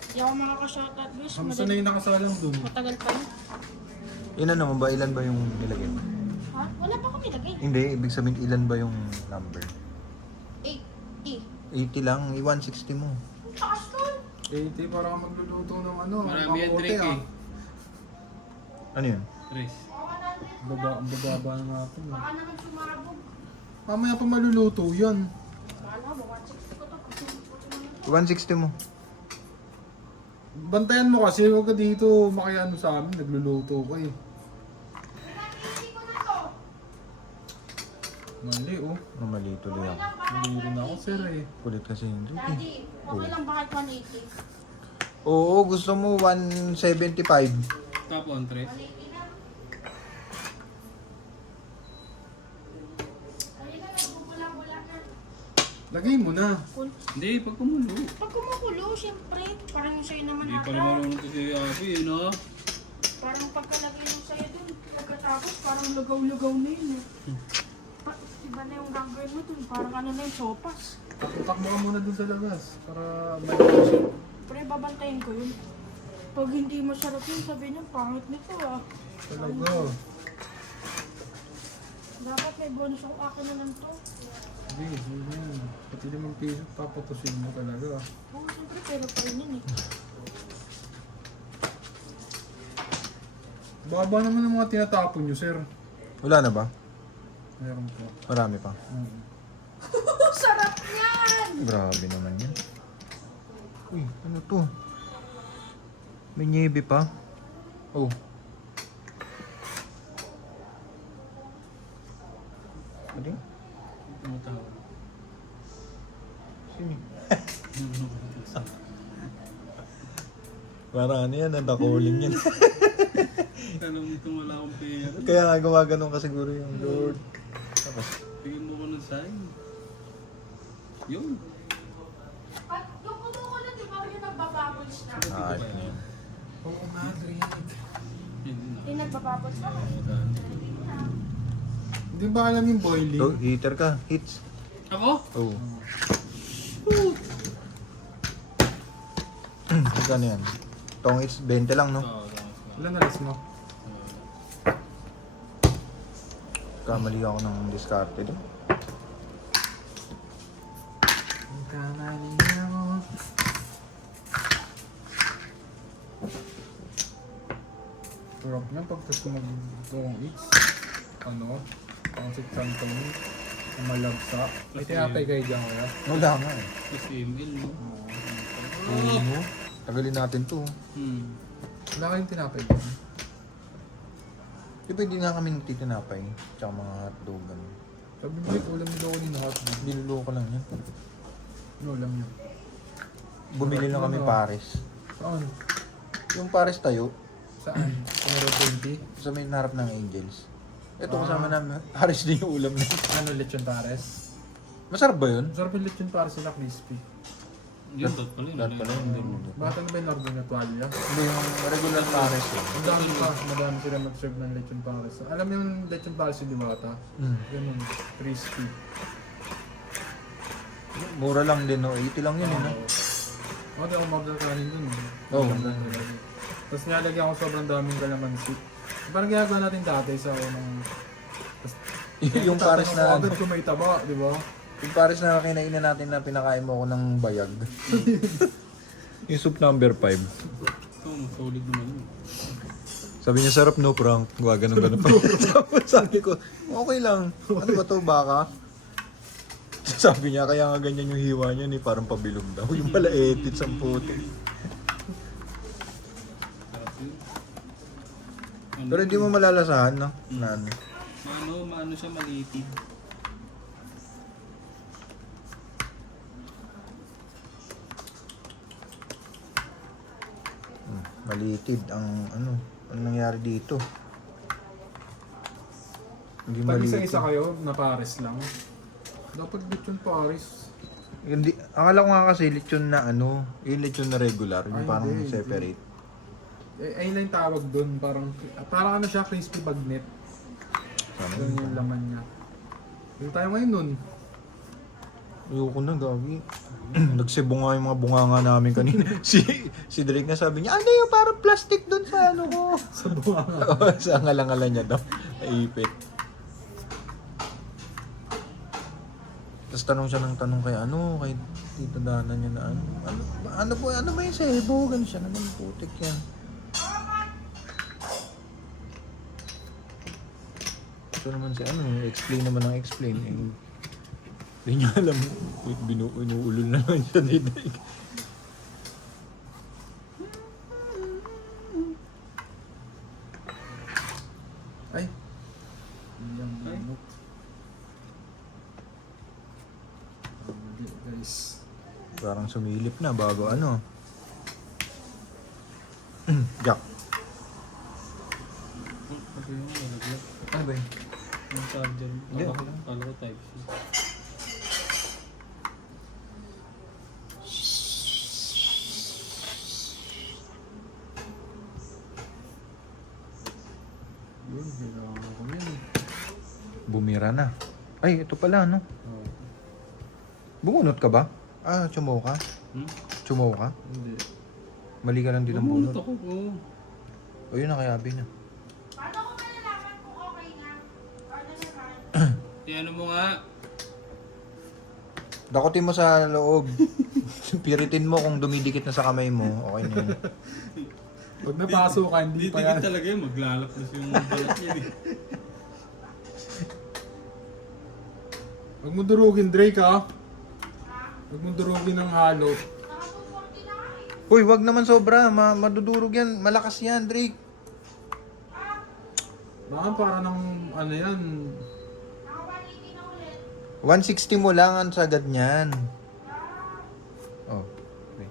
Hindi ako makaka-shoutout, guys. Kamusta na yung nakasalang dun? Matagal pa yun. Ilan naman ba? Ilan ba yung nilagay mo? Ha? Wala pa kami lagay. Hindi, ibig sabihin ilan ba yung number? 80. 80 lang, 160 mo. Ang taas nun. 80 para ka magluluto ng ano. Marami yan, kamote, Drake ah. eh. Ano yun? Tres. Ang bababa na natin. ah. Baka naman sumabog. Mamaya pa maluluto yan. Baka mo, 160 ko to. 160 mo. Bantayan mo kasi, huwag ka dito makiano sa amin, nagluluto ka eh. Hindi ko na to. Mali oh. Mali tuloy ako. Mali rin ako sir eh. Kulit kasi yung Drake eh. Daddy, okay lang ba kahit 180? Oo, gusto mo 175. Top on, Tres. 180 na. Halika na, bubula-bula na. Lagay mo na. Hindi, pag kumulo. Pag kumukulo, syempre, parang yung sa'yo naman Hindi ata. pala marunong to si Abby, eh, no? Parang pagkalagay yung sa'yo dun, pagkatapos parang lugaw-lugaw na yun eh. Iba na yung gagawin mo dun, parang ano na yung sopas. Takbo ka muna dun sa labas para malakas. Pero babantayin ko yun. Pag hindi masarap yun, sabihin niyo, pangit nito ah. Talaga. Dapat may bonus ako akin na lang to. Hindi, sige na yan. Pati limang piso, papatusin mo talaga. Oo, siyempre, pero pa rin yun eh. Baba naman ang mga tinatapon nyo sir. Wala na ba? Meron po. Marami pa. Sarap yan! Grabe naman yan. Uy, ano to? May niebe pa? Oh. Ano yun? Tumatawa. Sino? Parang ano yan, natakuling yan. Alam nito wala akong pera. Kaya nga gumaganon ka siguro yung Lord. Tapos, Bigyan mo ko ng sign. Yun. At yung kuno na, di ba yung nagbabubbles na? ayos na yun. Oo nga, great. Yun na. Yung nagbabubbles na. Hindi ba alam yung boiling? So, heater ka. Hits. Ako? Oh. Magkano yan? Tong hits, 20 lang, no? Oo, tama. Ilan nalas mo? Kamali ako ng diskarte doon. Kamali ako. Sarap niya pagkas mag-tong eats. Ano? Ang siksantong malagsak. May tinapay kayo dyan kaya? Wala nga eh. Tapos email, no? Uy mo. Tagalin natin to. Wala kayong tinapay dyan? Di ba hindi na kami nagtitinapay? Tsaka mga hotdog. Ano. Sabi mo, ulam nito ako ni hotdog. Niluloko lang yan. Ano ulam niya? Bumili lang kami pares. Saan? Yung pares tayo, Saan? Numero 20? sa may harap ng Angels. Ito kasama namin, pares din yung ulam na. Ano, lechon pares? Masarap ba yun? Masarap yung lechon pares nila, crispy. Yun, dot pala yun. Dot pala yun. Bakit ano ba yung order na tuwalya? Hindi yung regular pares eh. Madami sila mag-serve ng lechon pares. Alam mo yung lechon pares yung diwata? Ganun, crispy. Mura lang din, no? 80 lang yun, eh, no? Ako di ako magkakanin dun. Oo. Tapos nilalagyan ko sobrang daming kalamansi. Parang ginagawa natin dati sa unang... Yung pares na, Agad ko may taba, di ba? yung pares na kinainan natin na pinakain mo ako ng bayag. Yung soup number 5. Ito, solid naman yun. Sabi niya, sarap no prank. Ganun pa. Tapos sabi ko, okay lang. Ano ba to, baka? Sabi niya, kaya nga ganyan yung hiwa niya ni parang pabilog daw. Yung pala edit sa puti. Sarap yun. Ano, Pero hindi mo malalasahan, no? Na ano. maano siya malitid. Malitid ang ano. Ano nangyari dito? Hindi Pag malitid. isa-isa kayo, na pares lang. Dapat lechon pares. Hindi, akala ko nga kasi lechon na ano, yung lechon na regular, yung Ay, parang hindi. separate. Ayun lang yung tawag doon. Parang ano siya, crispy bagnet. Ano? Yun yung laman niya. Dito tayo ngayon nun. Ayoko na, gagi. Nagsebo nga yung mga bunganga namin kanina. si Drake na sabi niya, ano yung parang plastic doon sa ano ko? Sa buwangan. Sa ngalang-ngala niya daw. Naipit. Tapos tanong siya ng tanong kay ano, kay Tita Dana niya na ano ba yung sebo? Ganun siya naman, putik yan. Ito naman si ano, explain naman ng explain. Eh, hindi niya alam, inuulol na lang siya ni Drake. Ay. Iyang manok. Hindi guys. Parang sumilip na bago ano. Jack. Pati yung malaglag. Ano ba yun? Yung charger. Hindi. Kala ko type C. Yun, kailangan ko yun. Bumira na. Ay, ito pala, no? Oh. Bumunot ka ba? Ah, chumaw ka? Chumaw ka? Hindi. Mali ka lang din ang Bumunot bunot. ako. Oo. O yun, nakayabi na. Paano ko malalaman kung okay na? Or na naman? Ano mo nga? Dakutin mo sa loob. Piritin mo kung dumidikit na sa kamay mo. Okay na yun. Pag napaso ka, hindi pa yan. Didikit talaga yun. Maglalapos yung balat niya eh. Huwag mo durugin, Drake, ha? Huwag mo durugin ng halo. Uy, wag naman sobra. Madudurog yan. Malakas yan, Drake. Baka para ng ano yan. 160 mo lang ang sagad niyan. Oh. Okay.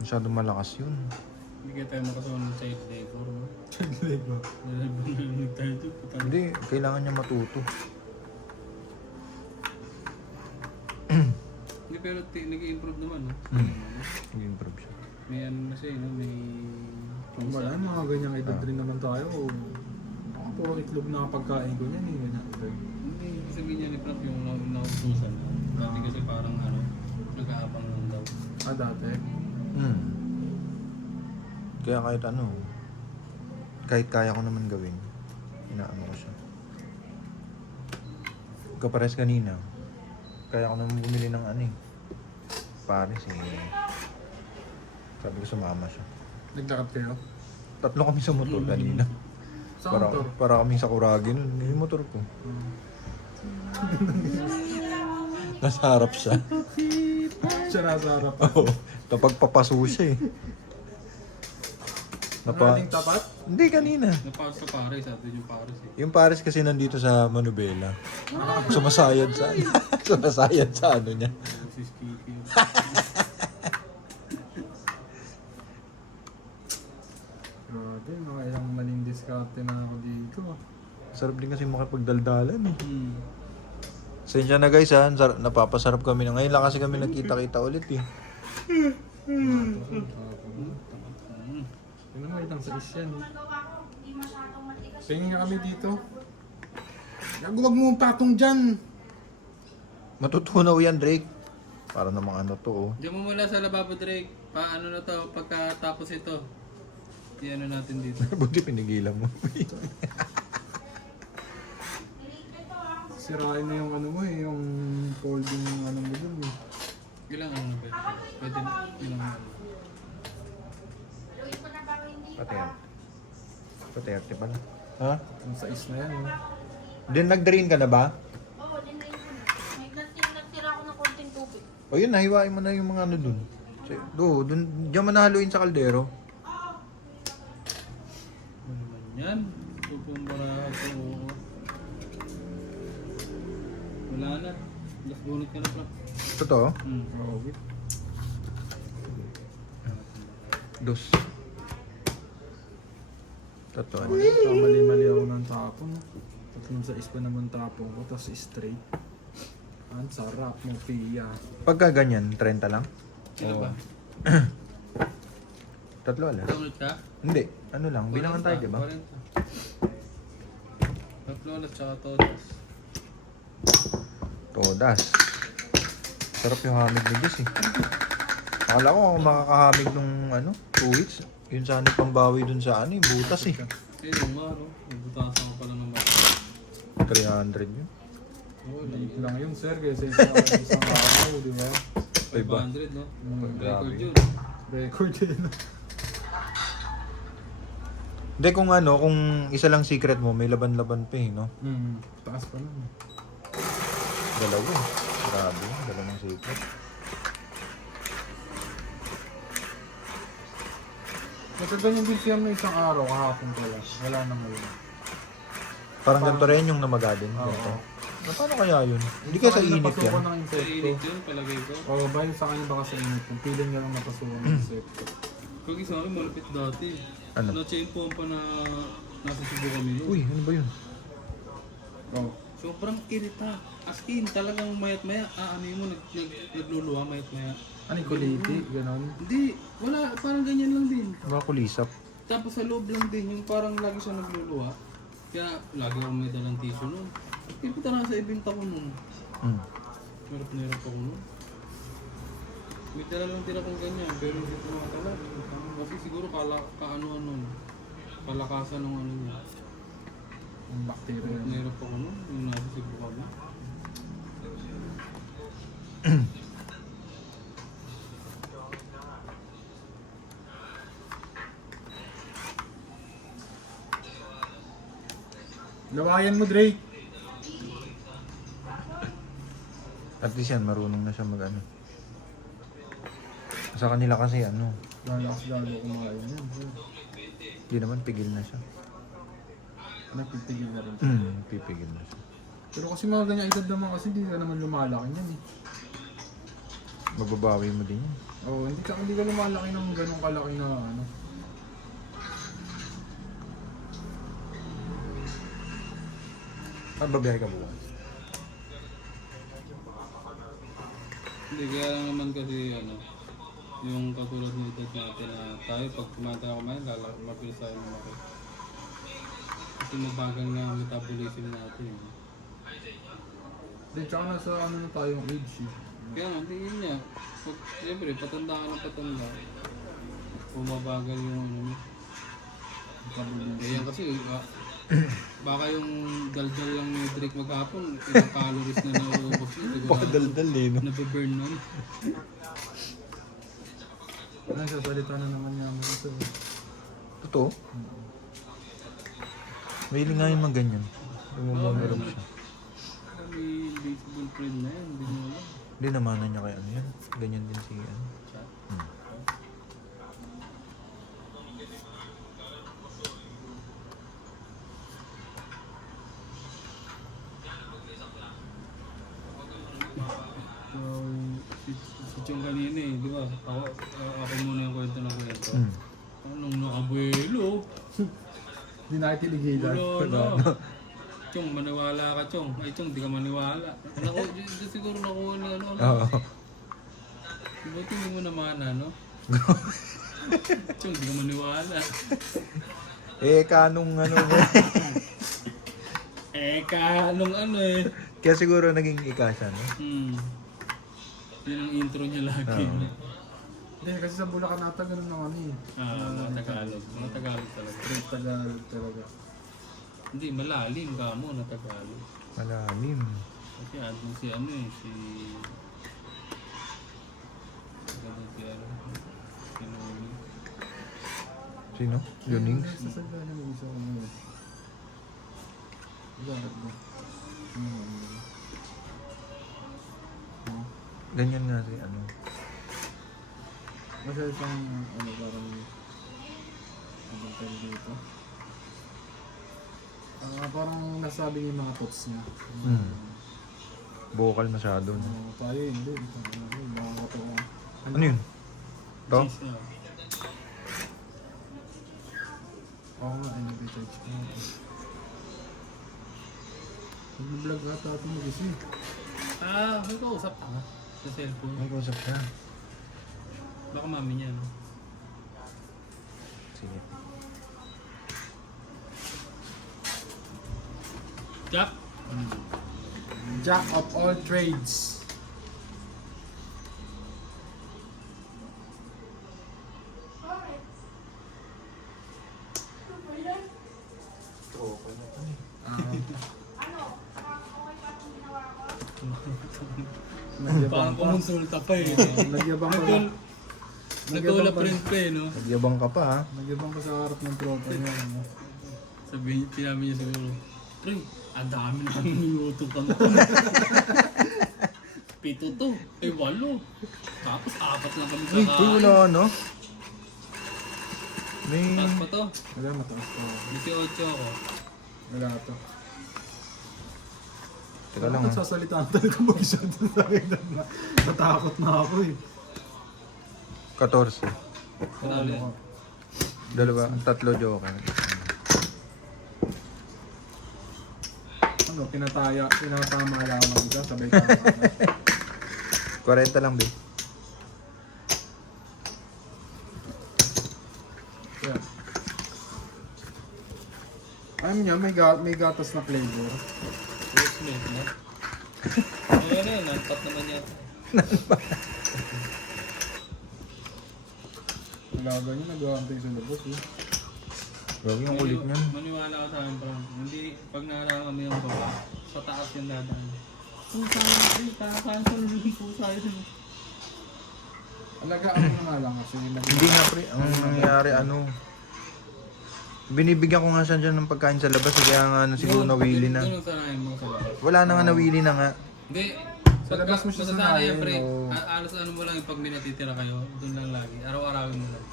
Masyadong malakas yun. Hindi kaya tayo makasunod sa child labor, no? Diba? Nalalag tayo doon. Hindi, kailangan niya matuto. Hindi, pero nag-i-improve naman, no? Nag-improve siya. May ano na siya, no? May... Kung wala, mga ganyang edad rin naman tayo. Baka puro itlog na pagkain ko niyan eh. Ganyan. Hindi, ibig sabihin niya ni Prof yung nautusan. Dati kasi parang ano, nag-aabang lang daw. Dati. Kaya kahit ano, kahit kaya ko naman gawin, inaano ko siya. Kapares kanina, kaya ko naman bumili ng ano eh. Pares eh. Sabi ko sumama siya. Naglakad kayo? Tatlo kami sa motor kanina. Sa Para, motor? para kaming sa Kuragi nun. Yung motor ko. Nasa harap siya. Siya nasa harap. Oo. Kapag papaso siya eh. Nakaling tapat? Hindi kanina. Napasok sa Paris, atin yung Paris eh. Yung Paris kasi nandito sa Manubela. Sumasayad sa sumasayad sa ano niya. Si Skippy. Grabe, mga ilang maling diskarte na ako dito. Sarap din kasi makipagdaldalan eh. Hmm. Sensya na guys ha, napapasarap kami na. Ngayon lang kasi kami nagkita-kita ulit eh. Yun naman, ilang sa isyan. Hindi masyadong matigas. Tingin nga kami dito. Huwag mo patong dyan. Matutunaw yan Drake. Para namang ano to oh. Diyan mo muna sa lababo, Drake. Paano na to, pagkatapos ito. Iyan natin dito. Buti pinigilan mo. Sirain na yung ano mo eh, yung folding ng ano mo dun eh. Ilang ano na pwede? Pwede na. Ilang ano. Haluin ko na bago hindi. Paterte pala. Ha? Yung sa is na yan eh. Din nag-drain ka na ba? Oo, dinrain ko na. May nagtira ako ng konting tubig. O yun, nahiwain mo na yung mga ano dun. Dun, diyan mo nahaluin sa kaldero. Ano naman yan? Tupumbara ako. Wala na. Just bunot ka na, Prof. Totoo? Oo, wait. Dos. Totoo. Mali-mali ako ng tapon. Tatlong sa is pa naman tapon ko, tapos straight. Ang sarap mo, Pia. Pagka ganyan, 30 lang? Sino ba? Tatlo alas? Donut ka? Hindi. Ano lang, bilangan tayo, di ba? 40. Tatlo ulit tsaka todas. Todas. Sarap yung hamig ni Diyos eh. Akala ko kung makakahamig nung ano, 2 weeks. Yun sana yung pambawi dun sa ano eh, butas eh. Eh, yung nga, no? Nagbutasan ko pala ng mga. 300 yun. Oo, Liit lang yun, sir, kaysa isang araw, di ba? 500, no? Grabe. Record yun. Record yun. Hindi kung ano, kung isa lang secret mo, may laban-laban pa eh, no? Taas pa nun. Dalawa eh. Grabe, dalawang secret. Matagal yung bilsiyam na isang araw, kahapon pala. Wala na ngayon. Parang ganito rin yung namagadin. Oo. Ganito. Paano kaya yun? Hindi kaya sa init Napasukan yan. ng Sa insekto. init yun, palagay ko. Oo, bayan sa kanya baka sa init. Kung piling nga lang napasukan ng insekto. Kung isa kami, malapit dati. Ano? Na-chain pompa na nasa Cebu kami yun. Uy, ano ba yun? Oo. Sobrang irita. As in, talagang mayat-maya, ano yun mo, nagluluwa mayat-maya. Ano yung kuliti? Ganon. Hindi, wala, parang ganyan lang din. Baka kulisap. Tapos sa loob lang din, yung parang lagi siya nagluluwa. Kaya lagi akong may dalang tissue nun. Ipita na sa ibinta ko nun. Mm. Hirap na hirap ako nun. May dala lang din akong ganyan, pero hindi ko makatala. Kasi siguro kaano nun. Palakasan ng ano niya. Ang bacteria. Hirap na hirap ako nun, yung nasa Cebu kami. Lawayan mo, Drake. At least yan, marunong na siya mag-ano. Sa kanila kasi ano, Lalakas lalo kumain yan. hindi naman pigil na siya. Nagpipigil na rin. Pipigil na siya. Pero kasi mga ganyan edad naman kasi hindi ka naman lumalaki yan eh. Mababawi mo din yan. Oo, hindi ka lumalaki ng ganong kalaki na ano. Babiyahe ka bukas. Hindi, kaya lang naman kasi ano, yung katulad ng edad natin na tayo pag kumain, mabilis tayo lumaki. Kasi mabagal nga ang metabolism natin. Eh. Then tsaka nasa ano na tayong age eh. Kaya nga, hindi yun niya. Siyempre, patanda ka na patanda. Bumabagal yung ano mo. Kaya kasi, baka yung daldal lang ni Drake maghapon, ilang calories na nauubos yun. Pakadaldal eh, no? Nababurn nun. Nagsasalita na naman niya mo ito eh. Totoo? Mahilig nga yung mga ganyan. Umumonolog siya. May baseball friend na yan, hindi mo alam. Hindi namanan niya kay ano yan. Ganyan din si ano. So, si Chong kanina eh, di ba? Ako muna yung kwento ng kwento. Anong nakabuelo? Hindi na tinigilan. Wala na. Chong, maniwala ka Chong. Ay Chong, di ka maniwala. Siguro nakuha ni ano. Oo. Buti hindi mo naman ano. Chong, di ka maniwala. Kanong ano Anong ano eh. Kaya siguro naging ika siya, no? Yun ang intro niya lagi. Hindi, kasi sa Bulacan ata ganun naman eh. Mga Tagalog. Mga Tagalog talaga. Straight Tagalog talaga. Hindi, malalim ka mo na Tagalog. Malalim. Kasi ano si ano eh, si... Ganun si ano. Si Noni. Sino? Yuning? Sasabihan niya mag-isa ko ngayon. Bakit ba? Ano nga ano? Ganyan nga si ano. Masyado siyang ano parang ano tawag dito? Parang nasabi niya yung mga thoughts niya. Vocal masyado, no? Tayo hindi. Mga totoo. Ano yun? To? Cheese na. Oo nga, NB-Touch ko. Nag-vlog ata ito mag-isip. May kausap ka sa cellphone. May kausap siya. Baka mami niya, no? Sige. Jack! Jack of all trades. Parang kumonsulta pa eh. Nagyabang pa. Nag-all print pa eh, no? Nagyabang ka pa, ha? Nagyabang pa sa harap ng tropa niya. ano. Sabihin, sinabi niya siguro, Pre, ang dami na kami minuto kang to. 7 to, 8. Tapos 4 lang kami sa Uy, wala ano? May... Taas pa to, Wala, mataas pa. 18 ako. Wala to. Teka lang, Ako ha? nagsasalitaan talaga mag-isa doon sa akin. Natakot na ako eh. 14. Ano yan? Dalawa, 3 joker. Ano, pinatama lang ako isa, sabay tama. 40 lang, babe. Yeah. Alam niya, may gatas na flavor. Yes, mate, no? Ano na yun, nantat naman yata. Alaga niya, nag-aantay sa labas eh. Huwag yung kulit niyan. Maniwala ka sa akin, Frank. Hindi, pag nakaraang kami ng baba, sa taas yung dadaan. Kung saan, kakakaan sa lulong po sa'yo. Alagaan mo na nga lang kasi Hindi nga, pre. Ang nangyayari, ano... Binibigyan ko nga siya dyan ng pagkain sa labas. Kaya nga ano, siguro nawili na. Doon ang sanayin mo sa labas. Wala na nga nawili na nga. Hindi. Sa labas mo siya sanayin, sanayin, pre. o- Alas ano mo lang yung pag may natitira kayo. Doon lang lagi. Araw-arawin mo lang.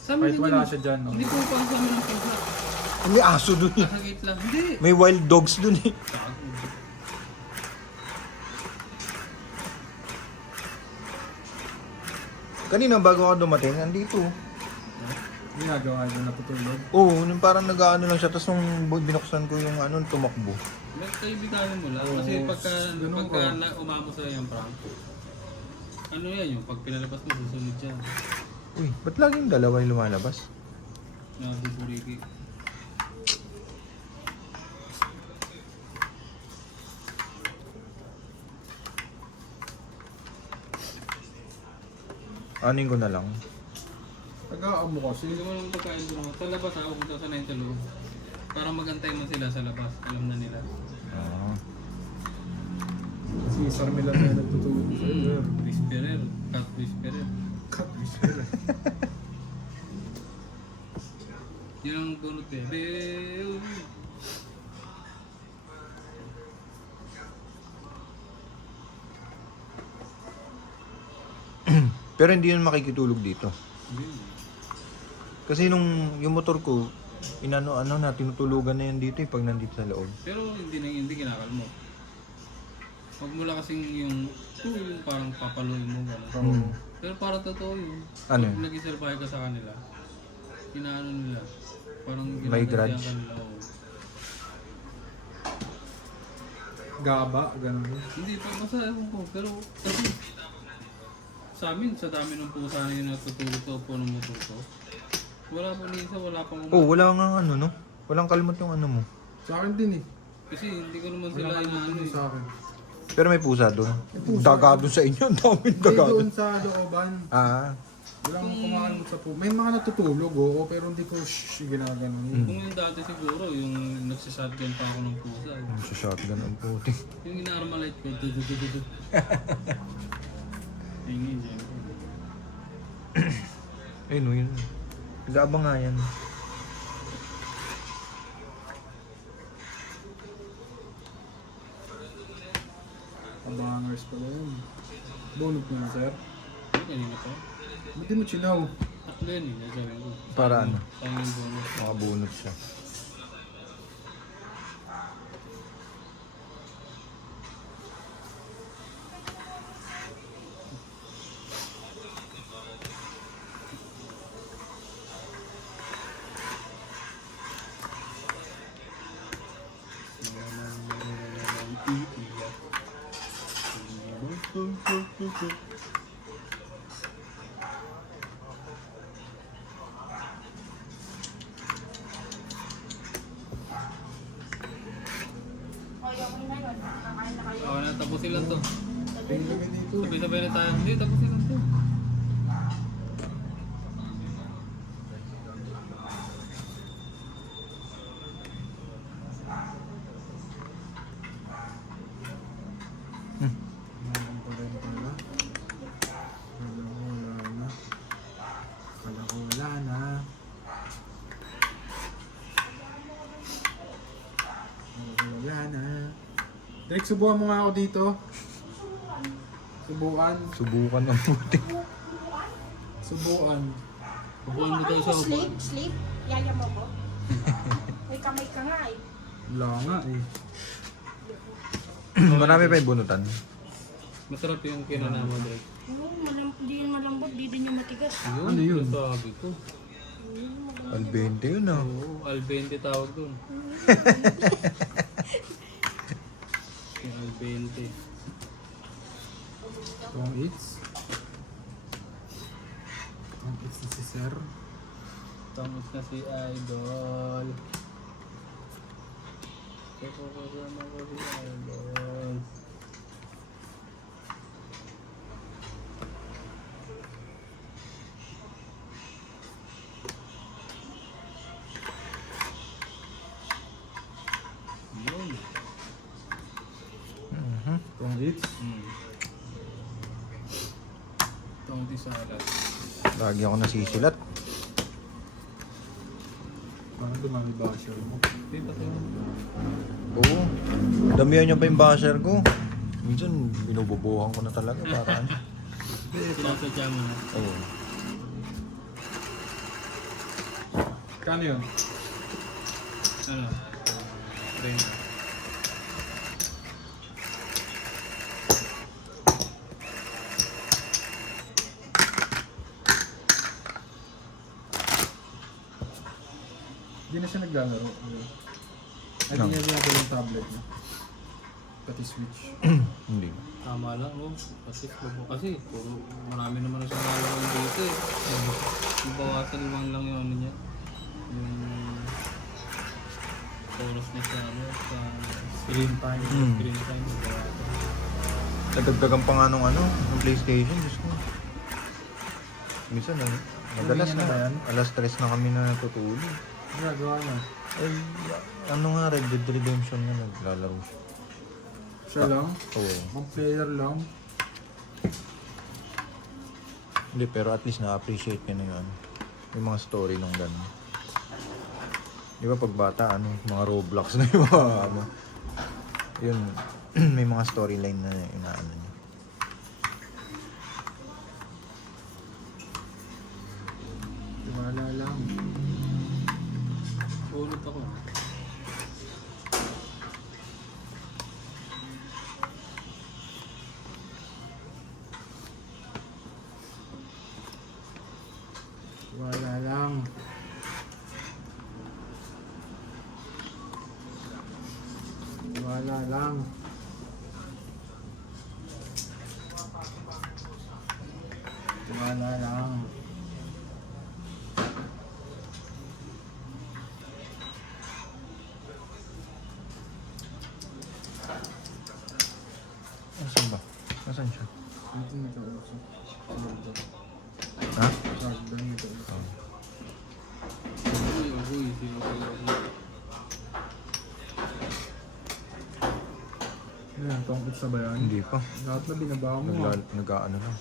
Sa Kahit amin wala din. siya dyan, no? Hindi ko pa sa amin ang pizza. May aso dun eh. Nasa gate lang. Hindi. May wild dogs dun eh. Gago. Kanina bago ako dumating, nandito. Ginagawa niya natutulog. Oo, nung parang nag-ano lang siya. Tapos nung binuksan ko yung ano, tumakbo. Kaibiganin mo lang. Kasi pagka, ganun pagka ka. umamos na yung prank, ano yan yung pag pinalabas mo, susunod yan. Uy, ba't laging dalawa yung lumalabas? Nabuburiki. Anin ko na lang. Tagaan mo kasi. Hindi mo naman pagkain doon. Sa labas ako kung sasanayin sa loob. Para magantay mo sila sa labas. Alam na nila. Ah. Si Sarmila na nagtutulog sa'yo. Whisperer. Cat whisperer. Cut whisper. Yun ang bunot eh. Pero hindi yun makikitulog dito. Kasi nung yung motor ko, inano-ano na, tinutulugan na yan dito pag nandito sa loob. Pero hindi kinakalmo. Huwag mo lang kasing yung parang papaluin mo gano'n. Pero para totoo yun. Ano Pag yun? nag-survive ka sa kanila, inaano nila. Parang May ginagantihan grudge. kanila. Oo. Gaba, ganun. Hindi pa basta ewan ko. Pero kasi sa amin, sa dami ng pusa na yung natutulog sa upo ng motor ko, wala pa ni isa, wala pang Oh, wala nga ano, no? Walang kalmot yung ano mo. Sa akin din eh. Kasi hindi ko naman Wala sila kang inaano matulog eh. sa akin. Pero may pusa doon. pusa. Daga doon sa inyo, ang daming Hindi daga doon doon. sa looban. Ah, Walang kumakalmot sa po. May mga natutulog, oo, pero hindi ko ginaganon. Kung yung dati siguro, yung nagsishotgun pa ako ng pusa. sa shotgun ang puti. Yung ina-armalite ko, Tingin dyan. Ayun, no, yun. Nag-aabang nga yan. Abangers pala yun. Bunot mo na, sir. Kanina pa. Ba't di mo chinaw? Tatlo yun eh, nasabi ko. Para ano? Sayang yung bonus. Makabunot siya. Okay, okay na yun. Kakain na kayo. Oo na, tapusin lang to. Tingin kami dito. Sabay-sabay na tayo. Hindi, tapusin lang to. Meron pa rin pala. Kala ko wala na. Wala na. Direk, subukan mo nga ako dito. Subukan. Subukan ang puti. Subukan. Pupuan mo tayo sa upo. Sleep, sleep. Yaya mo ko. May kamay ka nga eh. Wala nga eh. Marami pa yung bunutan. Masarap yung kinana mo, Drake. Oo, di yun malambot, di din yung matigas. Ano yun? Sabi ko. Al 20 yun ah. Oo, Al-20 tawag dun. Yung Al-20. Tong eats. Tong eats na si Sir. Tamos na si Idol. Kasama ko si Idol. Yun. Tong eats. Itong di salad. Lagi ako nasisilat. Parang dumami basher mo. Hindi, patay mo. Oo. Damihan niya pa yung basher ko. Minsan, binububuhan ko na talaga para ano. Sinasadya mo na. Oo. Kano yun? Ano? 30. Hindi na siya naglalaro. Ay, No. hindi niya ginagawa yung tablet niya. Pati switch. Hindi. Tama lang, no? Kasi puro marami naman na siyang lalawang dito eh. Ibawasan lang yung ano niya. Yung oras niya sa ano, sa Screen time. screen time. Nagdagdagan pa nga nung ano, ng PlayStation. Diyos ko. Minsan, madalas Ano ba yan? na. Alas 3 na kami na natutulog. Ginagawa niya. Ay, ano nga, Red Dead Redemption na naglalaro siya. Siya lang. Oo. Ang player lang. Hindi, pero at least na-appreciate niya na yun. Yung mga story nung gano'n. Di ba pag bata, ano, mga Roblox na yung mga ano. Yun, may mga storyline na inaano niya. Tiwala lang. Bunot ako. Tiwala lang. Tiwala lang. Tiwala lang. Nasaan ba? Nasaan siya? Ito nito uso. Ha? Shotgun nito uso. Uy, sino ko lang. Ano yan? Tongkits na ba yan? Hindi pa. Lahat na binabawa mo. Nag-ano lang.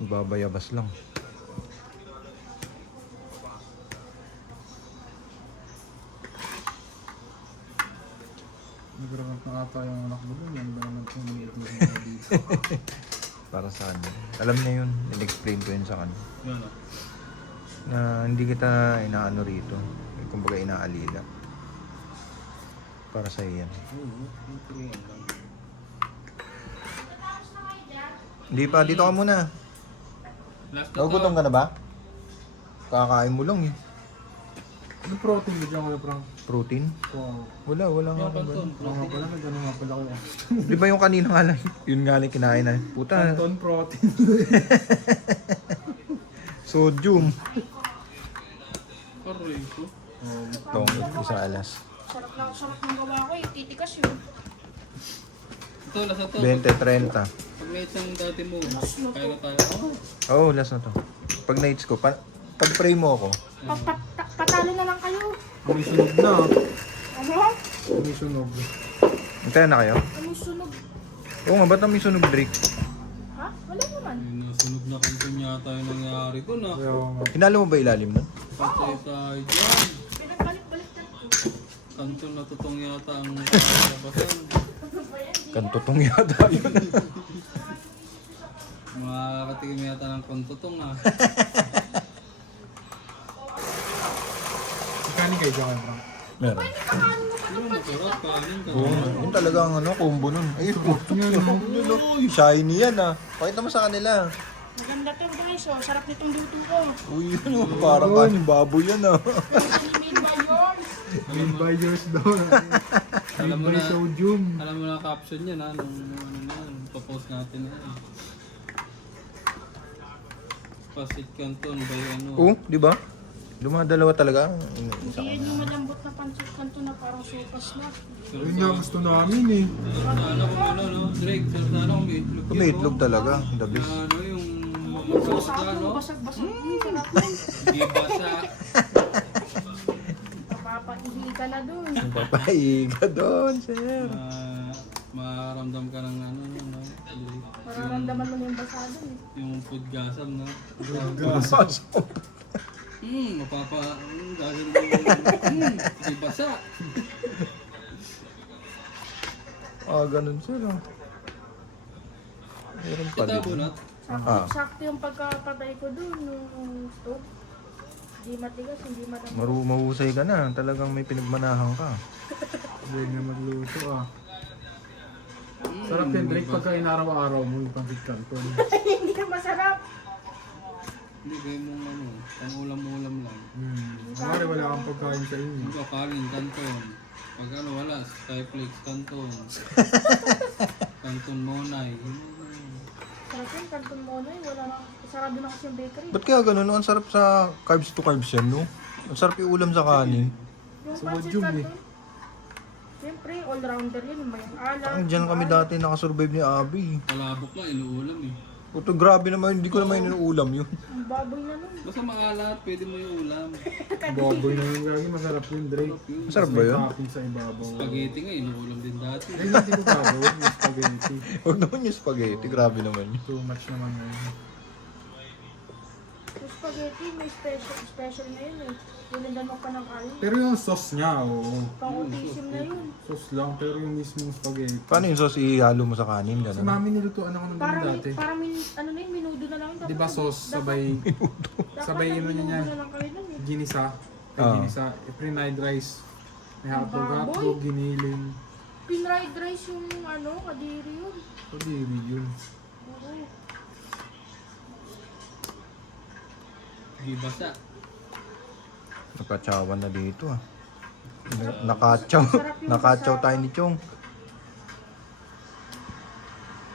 Nagbabayabas lang. Nag-rank na ata yung anak mo dun. Yan ba naman kung maliit mo dito? Para sa kanya. Alam niya yun. In-explain ko yun sa kanya. Yan o. Na hindi kita inaano rito. Kumbaga inaalila. Para sa iyan. Oo, turuan lang. Hindi pa, dito ka muna. Last na Nagugutom ka na ba? Kakain mo lang eh. Ano protein bigyan ko na prank? Protein? Wow. Wala nga. Yung kanton, Oo nga pala, nagano nga pala ko. Di ba yung kanina nga lang? Yun nga lang kinain na. Puta, Canton protein. sodium. Aray ko. Tong, isa alas. Sarap ng gawa ko eh. Titikas yun. Ito, last na to. 20-30. Pag may isang dati mo, kaya na tayo. Oo, last na to. Pag nights ko, pag-pray mo ako. Patalo na lang kayo. May sunog na. Ano? May sunog. Hintayin na kayo? Anong sunog? Oo nga, ba't may sunog Drake? Ha? Wala naman. Yung nasunog na kanton yata yung nangyari ko na. Kaya nga. Hinalo mo ba ilalim nun? Patay tayo dyan. Pinabalik-baliktad ko. Kanton na tutong yata ang labasan. Kantotong yata yun. Makakatikim yata ng kontotong ah. Kanin kayo dyan kayo prank. Meron. Yung masarap, kanin ka. Oo, yun talaga ang ano, combo nun. Ay, puto yun. Shiny yan ah. Pakita mo sa kanila. Maganda to guys. Oh. Sarap nitong luto ko. Uy, yun oh, parang kaning baboy yan ah. Made by yours. Made by yours daw. Alam Made mo by na, sodium. alam mo na caption yan ha, nung ano na yan, papost natin na yan. Pasit Canton by ano. Oo, di ba? Dumadalawa talaga. Isa Hindi yan yung malambot na pancit kanto na parang sopas na. Yun nga gusto namin eh. Sana kung ano, no? Drake, sana kung may itlog May itlog talaga, the Na best. ano, yung masarap Sarap na, no? yung basag-basag. Sarap nun. Hindi basa. Papaihi ka na dun. Papaiga doon, sir. Makaramdam ka ng ano, no? Mararamdaman mo na yung basa dun eh. Yung food gasam, no? Gaganda yung, di basa. Ganun sila. Meron pa Kita din. bunot. Sakto yung pagkapatay ko dun, yung stove. Hindi matigas, hindi madami. Mahusay ka na. Talagang may pinagmanahan ka. Hindi nga magluto ah. Sarap yan, Drake, pagka inaraw-araw mo yung pancit canton. Hindi ka masarap. Hindi kayo mong ano, pang ulam-ulam lang. Kumari wala kang pagkain sa inyo. Hindi ka kanin, kanton. Pag ano wala, skyflakes, kanton. Kanton monay. Sarap yun, kanton mo na wala na. Sarado na kasi yung bakery. Ba't kaya ganun? No? Ang sarap sa carbs to carbs yan, no? Ang sarap yung ulam sa kanin. Yung pancit Sodium canton, siyempre, all-rounder yun. May alat. Ang dyan kami dati nakasurvive ni Abby. Palabok lang, inuulam eh. Puto, grabe naman. Hindi ko naman inuulam yun. Ang baboy na nun. Basta maalat, pwede mo yung ulam. Baboy na yung lagi, masarap yun, Drake. Masarap ba yun? May topping sa ibabaw. Spaghetti nga, inuulam din dati. Eh, hindi ko gagawin yung spaghetti. Huwag naman yung spaghetti. Grabe naman yun. Too much naman na yun. Yung spaghetti, may special na yun eh. Yulindan mo pa ng alin. Pero yung sauce niya, oo. Pang-autism na yun. Sauce lang, pero yung mismong spaghetti. Paano yung sauce ihalo mo sa kanin? Si Ganun. mami nilutuan ako ng Parang, dati. ano na yun, minudo na lang. Di ba sauce, sabay, sabay ano niya. Minudo na lang kayo nun eh. Ginisa. Ginisa. Fried rice. May hapog-hapog, baboy. giniling. Pinried rice yung ano, kadiri yun. Kadiri yun. Oo. Di basa. Nakatsawan na dito ah. Nakatsaw. Nakatsaw tayo ni Chong.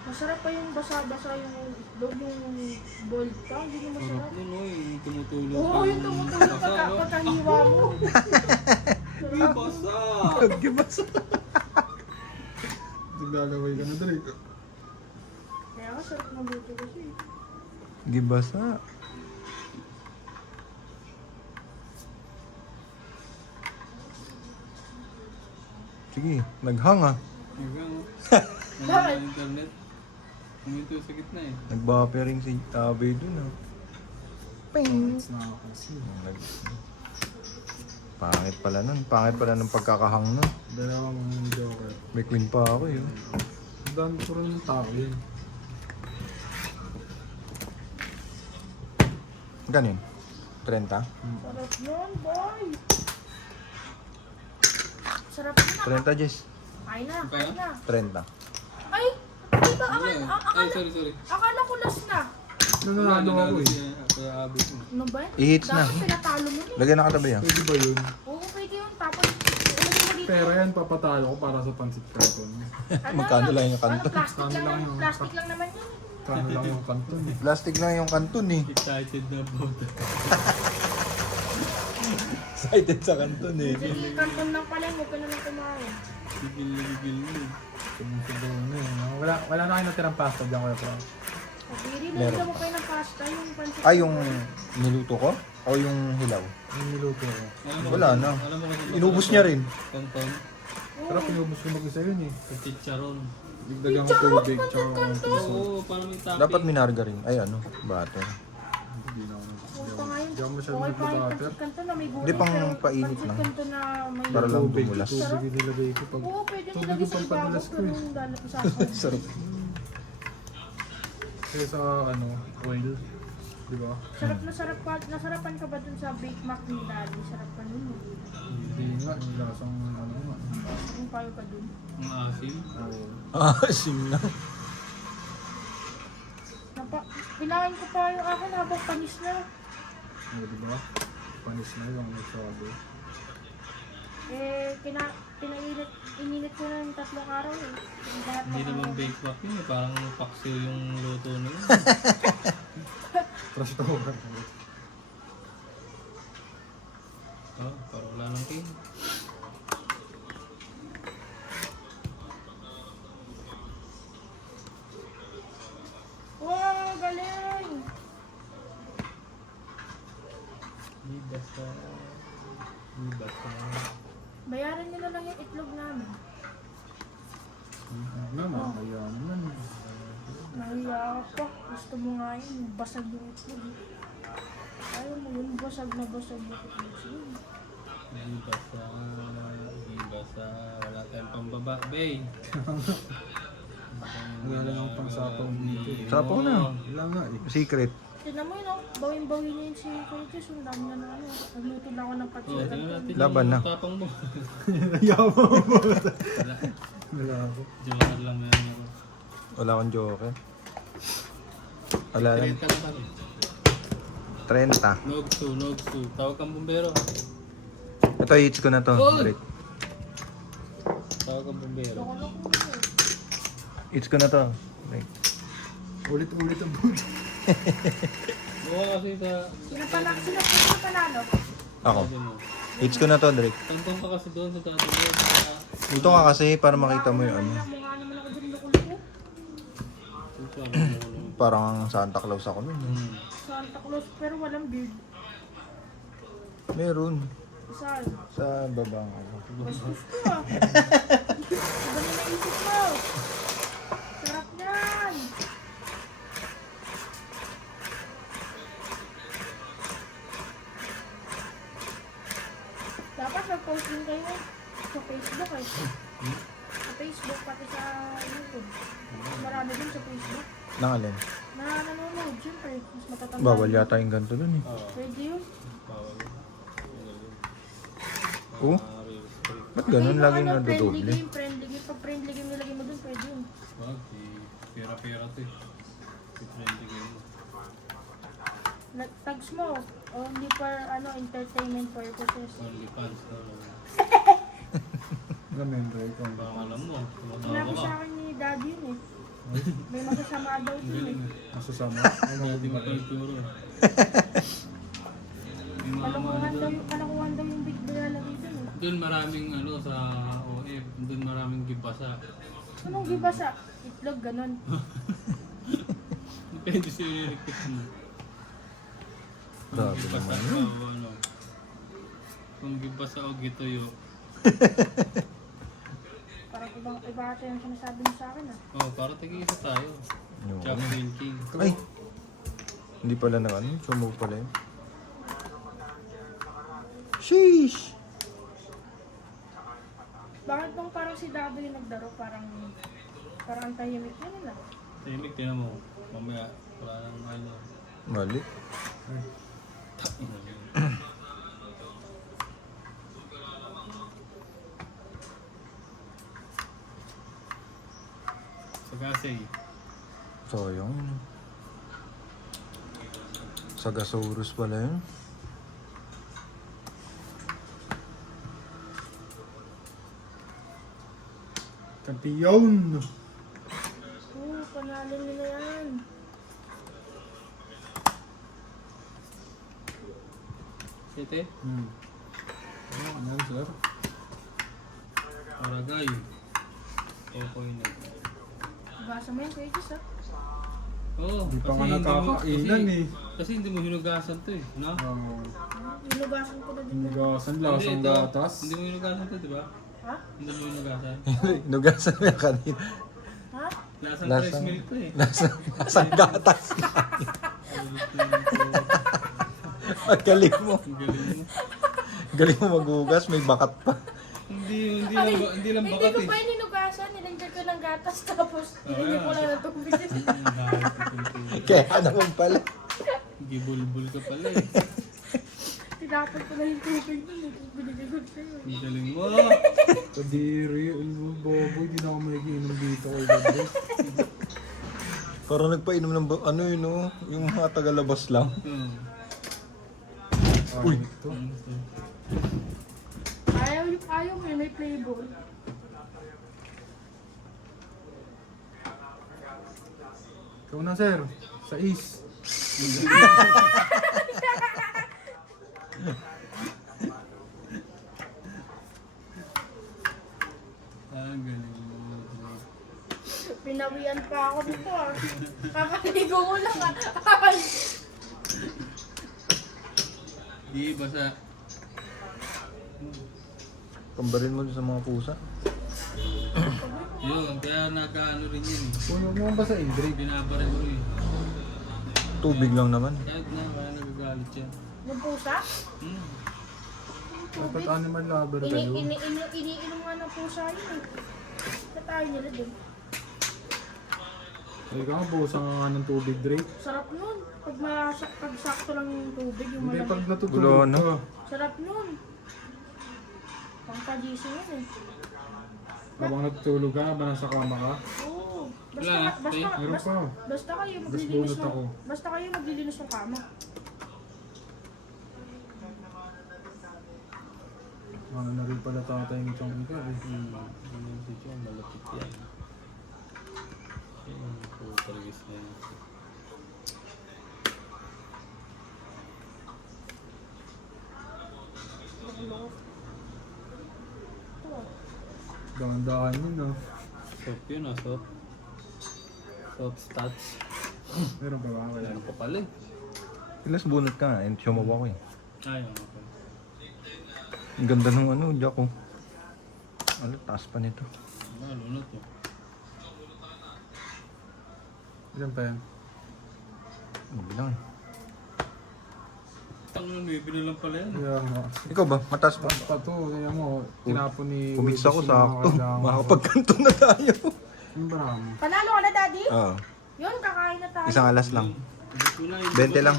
Masarap pa yung basa-basa yung loob yung boiled pa. Hindi na Sarap masarap. nun, oy. Yung tumutulog. Oo, yung tumutulog pagkahiwa mo. Di basa! Gibas. Naglalaway ka na dali. Kaya nga, sarap ng luto kasi. Gibasa. Sige, naghang ah. Hanggang, Bakit? internet. Huminto sa gitna eh. Nag-buffering si Abby dun ah. Ping! It's na kasi. Pangit pala nun. Pangit pala ng pagkakahang nun. Dalawang joker. May queen pa ako yun. Dami ko rin yung tao yun. Ganin? 30? Sarap yun, boy. Sarap yun. 30, Jess. Ay na, Kaya? ay na. 30. Ay, diba, Ay, sorry. akala ko last na. Nananalo ako eh. Kaya abi ko. Ano ba? I-hits na. Dapat pinatalo mo na. Lagyan na katabi ah. Pwede ba yun? Oo, pwede yun. Tapos, ilagay mo dito. Pera yan, papatalo ko para sa pancit canton. Magkano lang yung kanto? Ano, plastic Kano lang, lang naman, yun? plastic lang naman yun. Kano lang yung canton eh. Plastic lang yung kanton eh. Excited na about it. Excited sa kanton eh. Sige, kanton lang pala, huwag ka na lang kumain. Gigil na eh. Sumusubaw na eh. no? Wala na kayo natirang pasta dyan ko yung Hindi, Meron. nilagyan mo kayo ng pasta, yung pancit. Ay, yung niluto ko? O yung hilaw? Yung niluto ko. Wala na. Alam mo kasi Inubos niya rin. Kanton. Sarap pinubos ko mag-isa yun eh. Chicharon. Bigdagan ko tubig, tsaka piso. Oo, parang may topping. Dapat minargarine. Ay ano, butter. Hindi na ako. Huwag pa nga yun. Di ako masyadong Okay pa yung nagbabatter. pancit canton na may gulay. Hindi, pang pero painit pancit lang. canton na may... Para lang Tubig, dumulas. tubig yung nilagay ko pag... Oo, pwede Tubig nilagay yung sa ibabaw, pagpadulas ko pero eh. yung dalat mo sa akin. Sarap. Kaya sa ano, oil. Di ba? Nasarapan ka ba dun sa Bake Mac ni Daddy? Sarap ka nun. Hindi nga, yung lasang ano nga. Yung payo ka dun. Ang asim. Oo. Sim na. Pinain ko pa yung akin habang panis na. Di ba? Panis na yung nagsabi. Ininit ko na yung 3 araw eh. Yung lahat Hindi ng- naman bake back yun eh. Parang paksiw yung luto na yun. Restaurant. Parang wala nang king. Wow, galing! Di basta. Di basta. Bayaran nyo na lang yung itlog namin. Naman, kaya naman. Nahiya ka pa. Gusto mo nga yun, basag yung itlog. Ay, Ayaw mo yun, basag na basag na kitchen. Hindi basa. Wala tayong pambaba, bay. Wala lang ang pangsapaw dito. Sapaw na. Wala nga eh. Secret. Tignan mo yun, oh. Bawin-bawin niya yun si Kuya Chris. Ang dami na ano. Nagluto na ako ng Oh, patsikan. tingnan natin Laban na. yung tapang mo. Yaman mo. Wala. Wala ako. Joker lang yan ako. Wala akong joker. Wala lang. 30 na kami. 30. Nogsu. Tawag kang bumbero. Ito, hits ko na to. Oy! Break. Tawag kang bumbero. Loko-loko mo yun. Hits ko na to. Break. Ulit-ulit ang buti. Oo kasi sa... Sino panalo? Ako. Hits ko na to, Drake. Tantong ka kasi doon sa dati mo. Dito ka kasi para makita mo yung ano. Mukha naman ako dun loko-loko. Parang Santa Claus ako nun. Santa Claus, pero walang beard. Meron. Saan? Sa babang ako. Bastos ko ah. Iba na naisip mo. Sarap yan. Dapat mag-post din kayo sa Facebook eh. Sa Facebook pati sa YouTube. Marami din sa Facebook. Nang alin? Na nanonood, syempre. Mas matatanda. Bawal yata yung ganito dun eh. Pwede yun. Oh? Ba't ganun? Laging Friendly nadodoble. game, friendly game. Pag friendly game nilagay mo dun, pwede yun. Wag, pera-pera to eh. Friendly game mo. Tags mo. O hindi pa entertainment purposes. Only fans na lang. Remember ko. Baka alam mo. Sinabi Tumatawa sa ka. akin ni daddy yun eh. May masasama daw dun eh. Masasama. Ano Hindi mo kayo turo. May mga Kalakuhan daw yung big nilalagay dun eh. doon maraming sa OF, doon maraming gibasa. Anong gibasa? Itlog, ganon. Depende sa i-request mo. Grabe Gibasa naman ka yun. o ano. Kung gibasa o gitoyo. Parang iba ata yung sinasabi mo sa akin ah. Oh, para tig-isa tayo. Yung Jack ano. King. Ay! Hindi pala na ano. Sumog pala yun. Sheesh! Bakit bang parang si Dado yung nagdaro? Parang ang tahimik yun ah. Tahimik, tinan mo. Mamaya, wala nang ano. Mali. Sagasay. Sayang yun. Sagasaurus pala yun. Kampiyon! Oo, panalo nila yan. Sete, Ano yan, sir? Aragay. Okoy na. Basa mo yung pages ah. Oo, Hindi pa kasi nga hindi mo- nakakainan kasi- eh. Kasi hindi mo hinugasan to eh, no? Nilugasan ko na din. Nigasan, Hindi, lasang ito, gatas. Hindi mo hinugasan to, di ba? Ha? Hindi mo hinugasan. Inugasan mo yan kanina. Ha? Lasang Lasang- rice milk to eh. Lasang gatas. Ang galing mo. Ang galing mo. Galing mo maghugas. May bakat pa. Hindi lang Hindi bakat ko eh. pa yung nilugasan. Nilagyan ko ng gatas tapos hindi ko lang ng tubig. Kaya naman pala. Gibulbul ka pala eh. Tinapon ko na yung tubig nun. Binigay ko sa'yo. Ang galing mo. Kadiri, boboy, di na ako magiinom dito kay Boboy. Parang nagpainom ng ano yun, no? Yung mga tagalabas lang. Uy. Ito. Ayaw mo yun, may flavor. Ikaw na, sir. Sa is. Ang galing mo. Pinawian pa ako dito ah. Kakaligo ko lang ah. Di basta. Pambarin mo sa mga pusa. Yun, kaya nagkaano rin yun eh. Puno mo ba sa Indrig? Binabarin mo eh. Tubig lang naman. Kahit na, kaya nagagalit siya. Yung pusa? Hmm. Dapat animal lover kayo. Iniinom nga ng pusa yun eh. Natayo nila din. Ay ka nga, busa nga ng tubig, Drake. Sarap nun. Pag sakto lang yung tubig, yung Hindi, pag malamig. natutulog Wala na. ka. Sarap nun. Pangkagising yun eh. Habang natutulog ka, habang nasa kama ka. Oo. Wala na, Meron pa. Basta kayo Tapos maglilinis bunot ng ako. basta kayo maglilinis ng kama. Ano na rin pala tatay ng isang ikaw eh. Ano yung sityo? Malapit yan. Yan po service na yun. Dahan-dahan yun ah. Soap yun ah, soap. Soap stats. Meron pa ba? Wala. Ano pa pala eh. Ilas bunot ka nga, and sumawa ko eh. Ayaw nga pala. Ang ganda ng ano, Jack oh. Ano, taas pa nito. Lalo na to. Ilan pa yan? Ano bilang eh. Tangan, may lang pala yan. Kaya nga. Ikaw ba? Mataas pa? Pa to, kaya mo, tinapon ni... Kumix ako Wilson sakto. mga kailangan ko. Makakapagkanto na tayo. Yung marami. Panalo ka na, Daddy? Oo. Yun, kakain na tayo. Isang alas lang. Gusto na yun. 20 lang.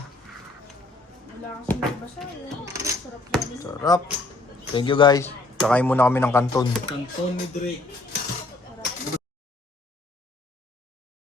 Wala kasing nabasa. Sarap yan. Sarap. Thank you guys. Kakain muna kami ng kanton. Kanton ni Drake.